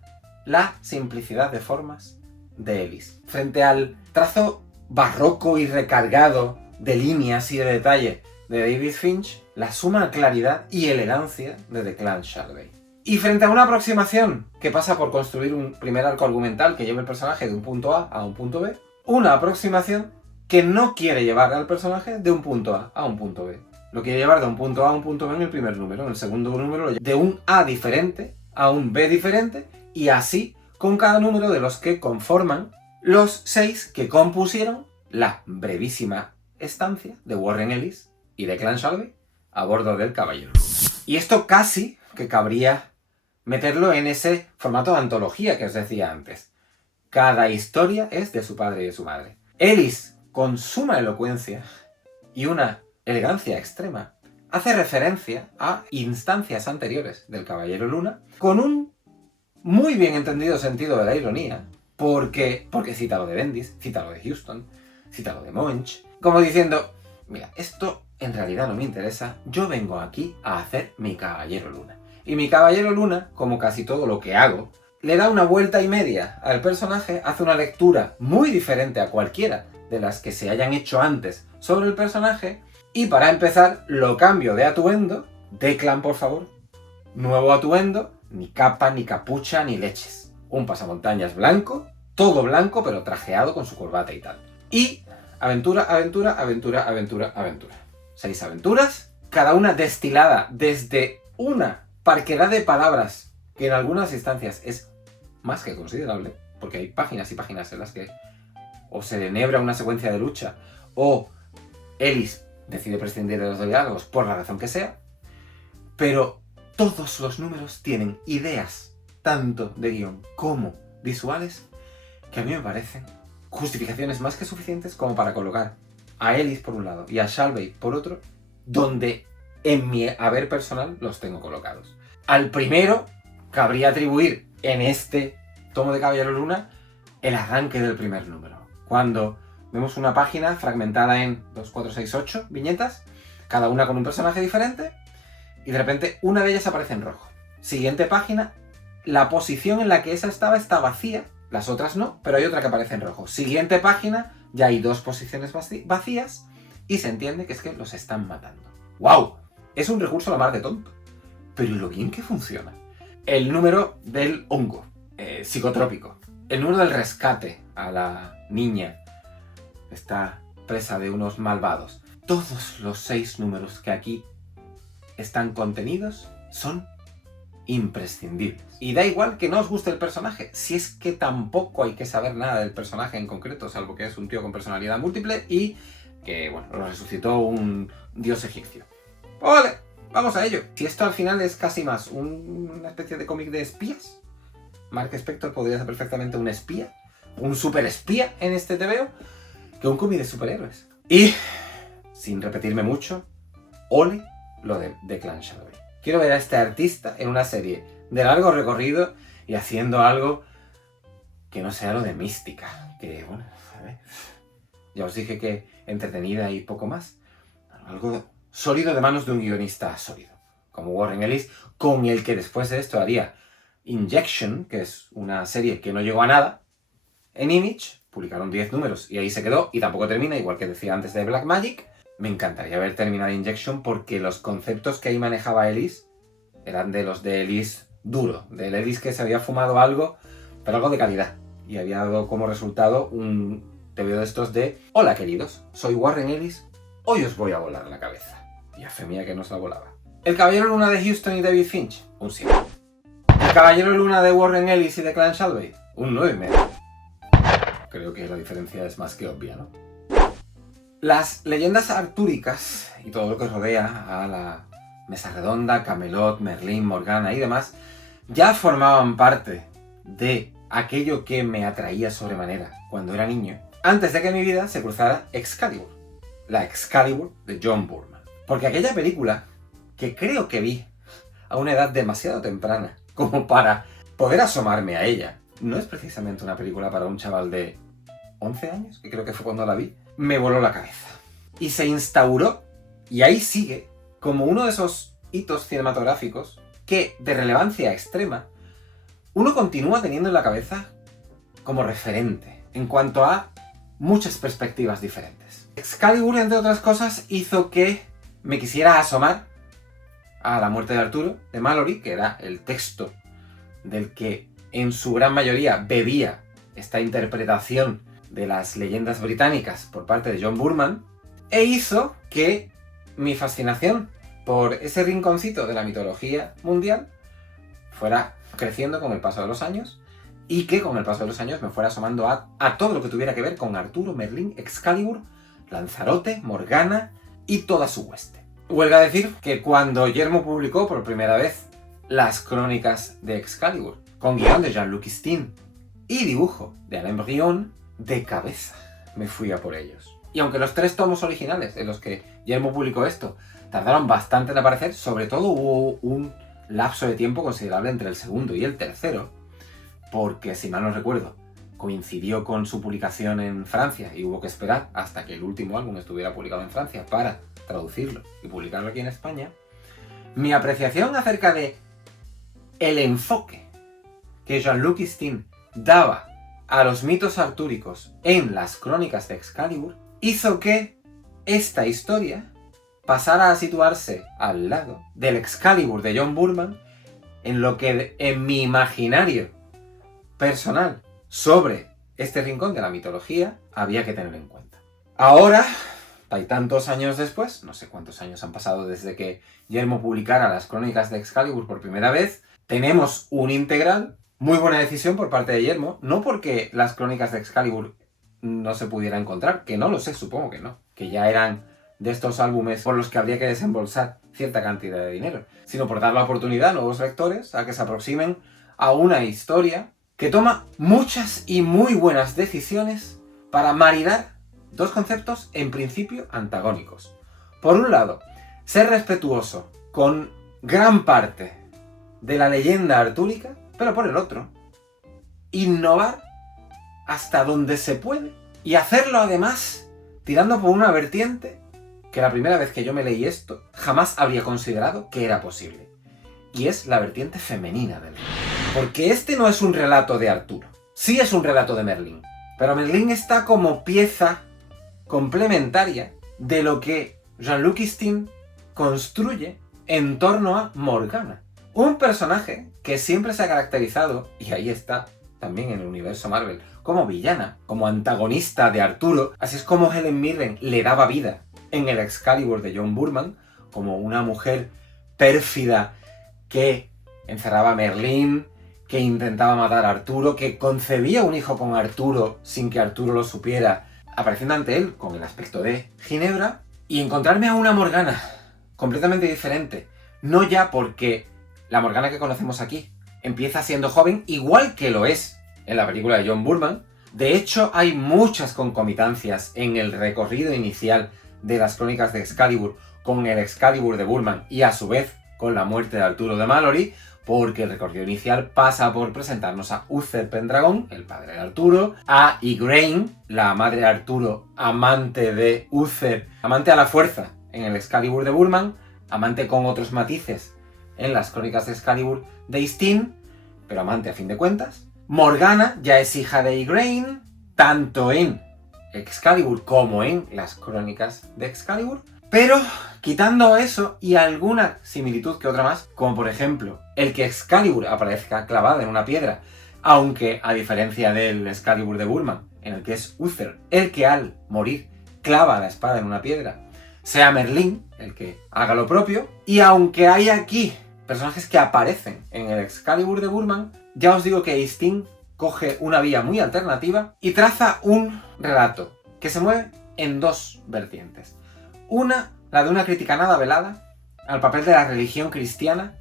la simplicidad de formas de Ellis. Frente al trazo barroco y recargado de líneas y de detalle de David Finch, la suma claridad y elegancia de Declan Shalvey. Y frente a una aproximación que pasa por construir un primer arco argumental que lleve el personaje de un punto A un punto B, una aproximación que no quiere llevar al personaje de un punto A un punto B. Lo quiere llevar de un punto A un punto B en el primer número, en el segundo número de un A diferente a un B diferente, y así con cada número de los que conforman los 6 que compusieron la brevísima estancia de Warren Ellis y Declan Shalvey a bordo del Caballero. Y esto casi que cabría meterlo en ese formato de antología que os decía antes. Cada historia es de su padre y de su madre. Ellis, con suma elocuencia y una elegancia extrema, hace referencia a instancias anteriores del Caballero Luna con un muy bien entendido sentido de la ironía, porque cita lo de Bendis, cita lo de Huston, cita lo de Moench, como diciendo, mira, esto en realidad no me interesa, yo vengo aquí a hacer mi Caballero Luna. Y mi Caballero Luna, como casi todo lo que hago, le da una vuelta y media al personaje, hace una lectura muy diferente a cualquiera de las que se hayan hecho antes sobre el personaje, y para empezar lo cambio de atuendo. Declan, por favor, nuevo atuendo, ni capa, ni capucha, ni leches. Un pasamontañas blanco, todo blanco pero trajeado con su corbata y tal. Y aventura, aventura, aventura, aventura, aventura. 6 aventuras, cada una destilada desde una parquedad de palabras que en algunas instancias es más que considerable, porque hay páginas y páginas en las que o se enhebra una secuencia de lucha o Ellis decide prescindir de los diálogos por la razón que sea, pero todos los números tienen ideas tanto de guión como visuales que a mí me parecen justificaciones más que suficientes como para colocar a Ellis por un lado y a Shalvey por otro, donde en mi haber personal los tengo colocados. Al primero cabría atribuir en este tomo de Caballero Luna el arranque del primer número, cuando vemos una página fragmentada en 2, 4, 6, 8 viñetas, cada una con un personaje diferente, y de repente una de ellas aparece en rojo. Siguiente página, la posición en la que esa estaba está vacía, las otras no, pero hay otra que aparece en rojo. Siguiente página, ya hay 2 posiciones vacías y se entiende que es que los están matando. ¡Wow! Es un recurso a la mar de tonto, pero lo bien que funciona. El número del hongo psicotrópico, el número del rescate a la niña, está presa de unos malvados. todos los 6 números que aquí están contenidos son imprescindibles. Y da igual que no os guste el personaje, si es que tampoco hay que saber nada del personaje en concreto, salvo que es un tío con personalidad múltiple y que, bueno, lo resucitó un dios egipcio. ¡Vale! Vamos a ello. Si esto al final es casi más una especie de cómic de espías, Mark Spector podría ser perfectamente un espía, un super espía en este TVO, que un cómic de superhéroes. Y, sin repetirme mucho, ole lo de Declan Shalvey. Quiero ver a este artista en una serie de largo recorrido y haciendo algo que no sea lo de mística. Que, bueno, a ver, ya os dije que entretenida y poco más. Algo sólido de manos de un guionista sólido, como Warren Ellis, con el que después de esto haría Injection, que es una serie que no llegó a nada. En Image publicaron 10 números y ahí se quedó, y tampoco termina, igual que decía antes de Black Magic. Me encantaría haber terminado Injection porque los conceptos que ahí manejaba Ellis eran de los de Ellis duro, del Ellis que se había fumado algo, pero algo de calidad. Y había dado como resultado un TVO de estos de: hola queridos, soy Warren Ellis, hoy os voy a volar la cabeza. Y a fe mía que no se la volaba. El Caballero Luna de Houston y David Finch, un 7. El Caballero Luna de Warren Ellis y Declan Shalvey, un 9,5. Creo que la diferencia es más que obvia, ¿no? Las leyendas artúricas y todo lo que rodea a la Mesa Redonda, Camelot, Merlín, Morgana y demás ya formaban parte de aquello que me atraía sobremanera cuando era niño, antes de que en mi vida se cruzara Excalibur, la Excalibur de John Boorman. Porque aquella película, que creo que vi a una edad demasiado temprana como para poder asomarme a ella, no es precisamente una película para un chaval de 11 años, que creo que fue cuando la vi, me voló la cabeza. Y se instauró, y ahí sigue, como uno de esos hitos cinematográficos que, de relevancia extrema, uno continúa teniendo en la cabeza como referente, en cuanto a muchas perspectivas diferentes. Excalibur, entre otras cosas, hizo que me quisiera asomar a La muerte de Arturo, de Malory, que era el texto del que en su gran mayoría bebía esta interpretación de las leyendas británicas por parte de John Boorman, e hizo que mi fascinación por ese rinconcito de la mitología mundial fuera creciendo con el paso de los años, y que con el paso de los años me fuera asomando a todo lo que tuviera que ver con Arturo, Merlín, Excalibur, Lanzarote, Morgana y toda su hueste. Huelga decir que cuando Yermo publicó por primera vez las crónicas de Excalibur, con guión de Jean-Luc Stein y dibujo de Alain Brion, de cabeza me fui a por ellos. Y aunque los 3 tomos originales en los que Yermo publicó esto tardaron bastante en aparecer, sobre todo hubo un lapso de tiempo considerable entre el segundo y el tercero, porque, si mal no recuerdo, coincidió con su publicación en Francia y hubo que esperar hasta que el último álbum estuviera publicado en Francia para traducirlo y publicarlo aquí en España. Mi apreciación acerca de el enfoque que Jean-Luc Stein daba a los mitos artúricos en las crónicas de Excalibur hizo que esta historia pasara a situarse al lado del Excalibur de John Boorman en lo que en mi imaginario personal sobre este rincón de la mitología había que tener en cuenta. Ahora, hay tantos años después, no sé cuántos años han pasado desde que Yermo publicara las crónicas de Excalibur por primera vez, tenemos un integral. Muy buena decisión por parte de Yermo, no porque las crónicas de Excalibur no se pudiera encontrar, que no lo sé, supongo que no, que ya eran de estos álbumes por los que habría que desembolsar cierta cantidad de dinero, sino por dar la oportunidad a nuevos lectores a que se aproximen a una historia que toma muchas y muy buenas decisiones para maridar dos conceptos en principio antagónicos. Por un lado, ser respetuoso con gran parte de la leyenda artúrica, pero por el otro, innovar hasta donde se puede y hacerlo además tirando por una vertiente que la primera vez que yo me leí esto jamás habría considerado que era posible. Y es la vertiente femenina del relato. Porque este no es un relato de Arturo, sí es un relato de Merlín, pero Merlín está como pieza complementaria de lo que Jean-Luc Stein construye en torno a Morgana. Un personaje que siempre se ha caracterizado, y ahí está también en el universo Marvel, como villana, como antagonista de Arturo. Así es como Helen Mirren le daba vida en el Excalibur de John Boorman, como una mujer pérfida que encerraba a Merlín, que intentaba matar a Arturo, que concebía un hijo con Arturo sin que Arturo lo supiera, apareciendo ante él con el aspecto de Ginebra, y encontrarme a una Morgana completamente diferente. No ya porque la Morgana que conocemos aquí empieza siendo joven, igual que lo es en la película de John Boorman. De hecho, hay muchas concomitancias en el recorrido inicial de las crónicas de Excalibur con el Excalibur de Boorman y a su vez con la muerte de Arturo de Malory, porque el recorrido inicial pasa por presentarnos a Uther Pendragon, el padre de Arturo, a Igraine, la madre de Arturo, amante de Uther, amante a la fuerza en el Excalibur de Boorman, amante con otros matices en las crónicas de Excalibur de Istin, pero amante a fin de cuentas. Morgana ya es hija de Igraine, tanto en Excalibur como en las crónicas de Excalibur. Pero quitando eso y alguna similitud que otra más, como por ejemplo el que Excalibur aparezca clavada en una piedra, aunque a diferencia del Excalibur de Boorman, en el que es Uther el que al morir clava la espada en una piedra, sea Merlín el que haga lo propio, y aunque hay aquí personajes que aparecen en el Excalibur de Boorman, ya os digo que Istin coge una vía muy alternativa y traza un relato que se mueve en dos vertientes. Una, la de una crítica nada velada al papel de la religión cristiana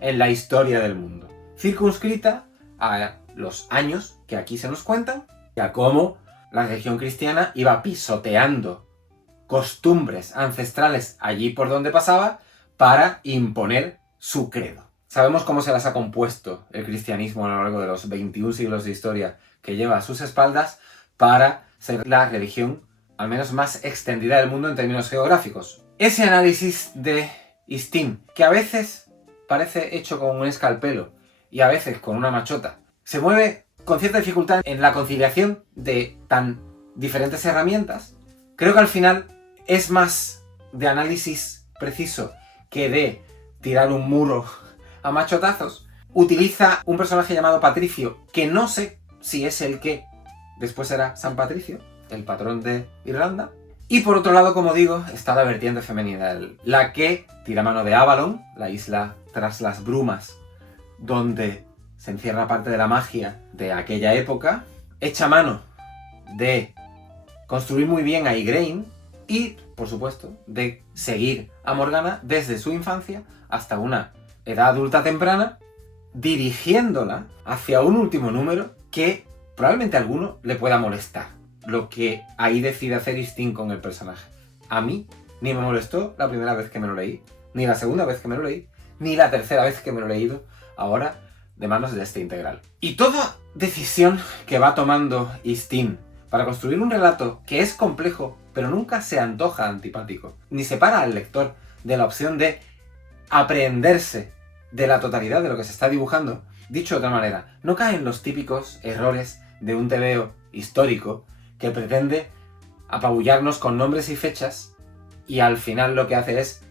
en la historia del mundo, circunscrita a los años que aquí se nos cuentan y a cómo la religión cristiana iba pisoteando costumbres ancestrales allí por donde pasaba para imponer su credo. Sabemos cómo se las ha compuesto el cristianismo a lo largo de los 21 siglos de historia que lleva a sus espaldas para ser la religión al menos más extendida del mundo en términos geográficos. Ese análisis de Istin, que a veces parece hecho con un escalpelo y a veces con una machota, se mueve con cierta dificultad en la conciliación de tan diferentes herramientas. Creo que al final es más de análisis preciso que de tirar un muro a machotazos. Utiliza un personaje llamado Patricio, que no sé si es el que después será San Patricio, el patrón de Irlanda. Y por otro lado, como digo, está la vertiente femenina, la que tira mano de Avalon, la isla tras las brumas, donde se encierra parte de la magia de aquella época, echa mano de construir muy bien a Igraine y, por supuesto, de seguir a Morgana desde su infancia hasta una edad adulta temprana, dirigiéndola hacia un último número que probablemente a alguno le pueda molestar. Lo que ahí decide hacer Istin con el personaje. A mí ni me molestó la primera vez que me lo leí, ni la segunda vez que me lo leí, ni la tercera vez que me lo he leído ahora de manos de este integral. Y toda decisión que va tomando Istin para construir un relato que es complejo, pero nunca se antoja antipático, ni separa al lector de la opción de aprehenderse de la totalidad de lo que se está dibujando, dicho de otra manera, no cae en los típicos errores de un tebeo histórico que pretende apabullarnos con nombres y fechas y al final lo que hace es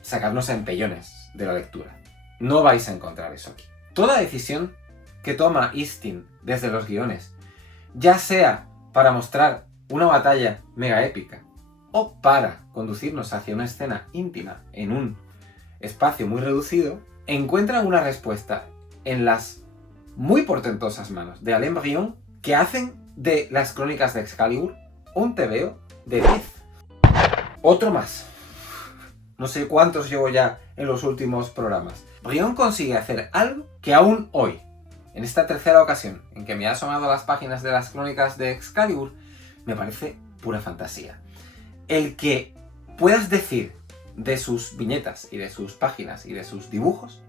sacarnos a empellones de la lectura. No vais a encontrar eso aquí. Toda decisión que toma Istin desde los guiones, ya sea para mostrar una batalla mega épica o para conducirnos hacia una escena íntima en un espacio muy reducido, encuentra una respuesta en las muy portentosas manos de Alain Brion que hacen de las crónicas de Excalibur un tebeo de 10. Otro más. No sé cuántos llevo ya en los últimos programas. Brion consigue hacer algo que aún hoy, en esta tercera ocasión en que me ha asomado a las páginas de las crónicas de Excalibur, me parece pura fantasía. El que puedas decir de sus viñetas y de sus páginas y de sus dibujos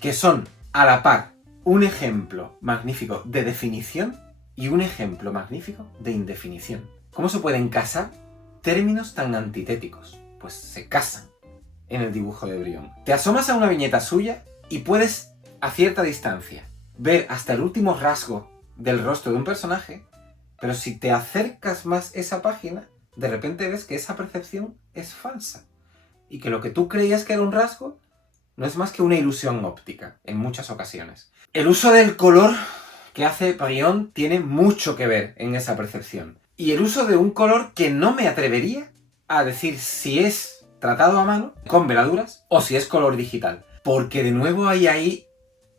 que son a la par un ejemplo magnífico de definición y un ejemplo magnífico de indefinición. ¿Cómo se pueden casar términos tan antitéticos? Pues se casan en el dibujo de Brion. Te asomas a una viñeta suya y puedes, a cierta distancia, ver hasta el último rasgo del rostro de un personaje, pero si te acercas más esa página, de repente ves que esa percepción es falsa y que lo que tú creías que era un rasgo no es más que una ilusión óptica en muchas ocasiones. El uso del color que hace Brion tiene mucho que ver en esa percepción. Y el uso de un color que no me atrevería a decir si es tratado a mano, con veladuras, o si es color digital. Porque de nuevo hay ahí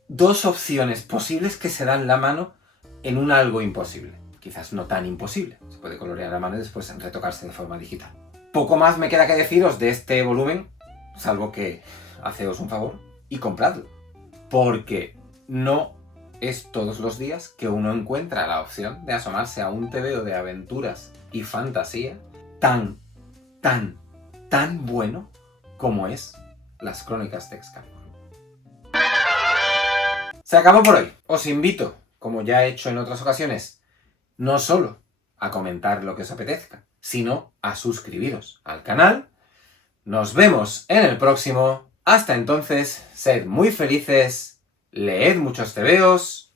dos opciones posibles que se dan la mano en un algo imposible. Quizás no tan imposible. Se puede colorear a mano y después retocarse de forma digital. Poco más me queda que deciros de este volumen, salvo que haceos un favor y compradlo. Porque no es todos los días que uno encuentra la opción de asomarse a un tebeo de aventuras y fantasía tan bueno como es Las Crónicas de Excalibur. Se acabó por hoy. Os invito, como ya he hecho en otras ocasiones, no solo a comentar lo que os apetezca, sino a suscribiros al canal. Nos vemos en el próximo. Hasta entonces, sed muy felices, leed muchos tebeos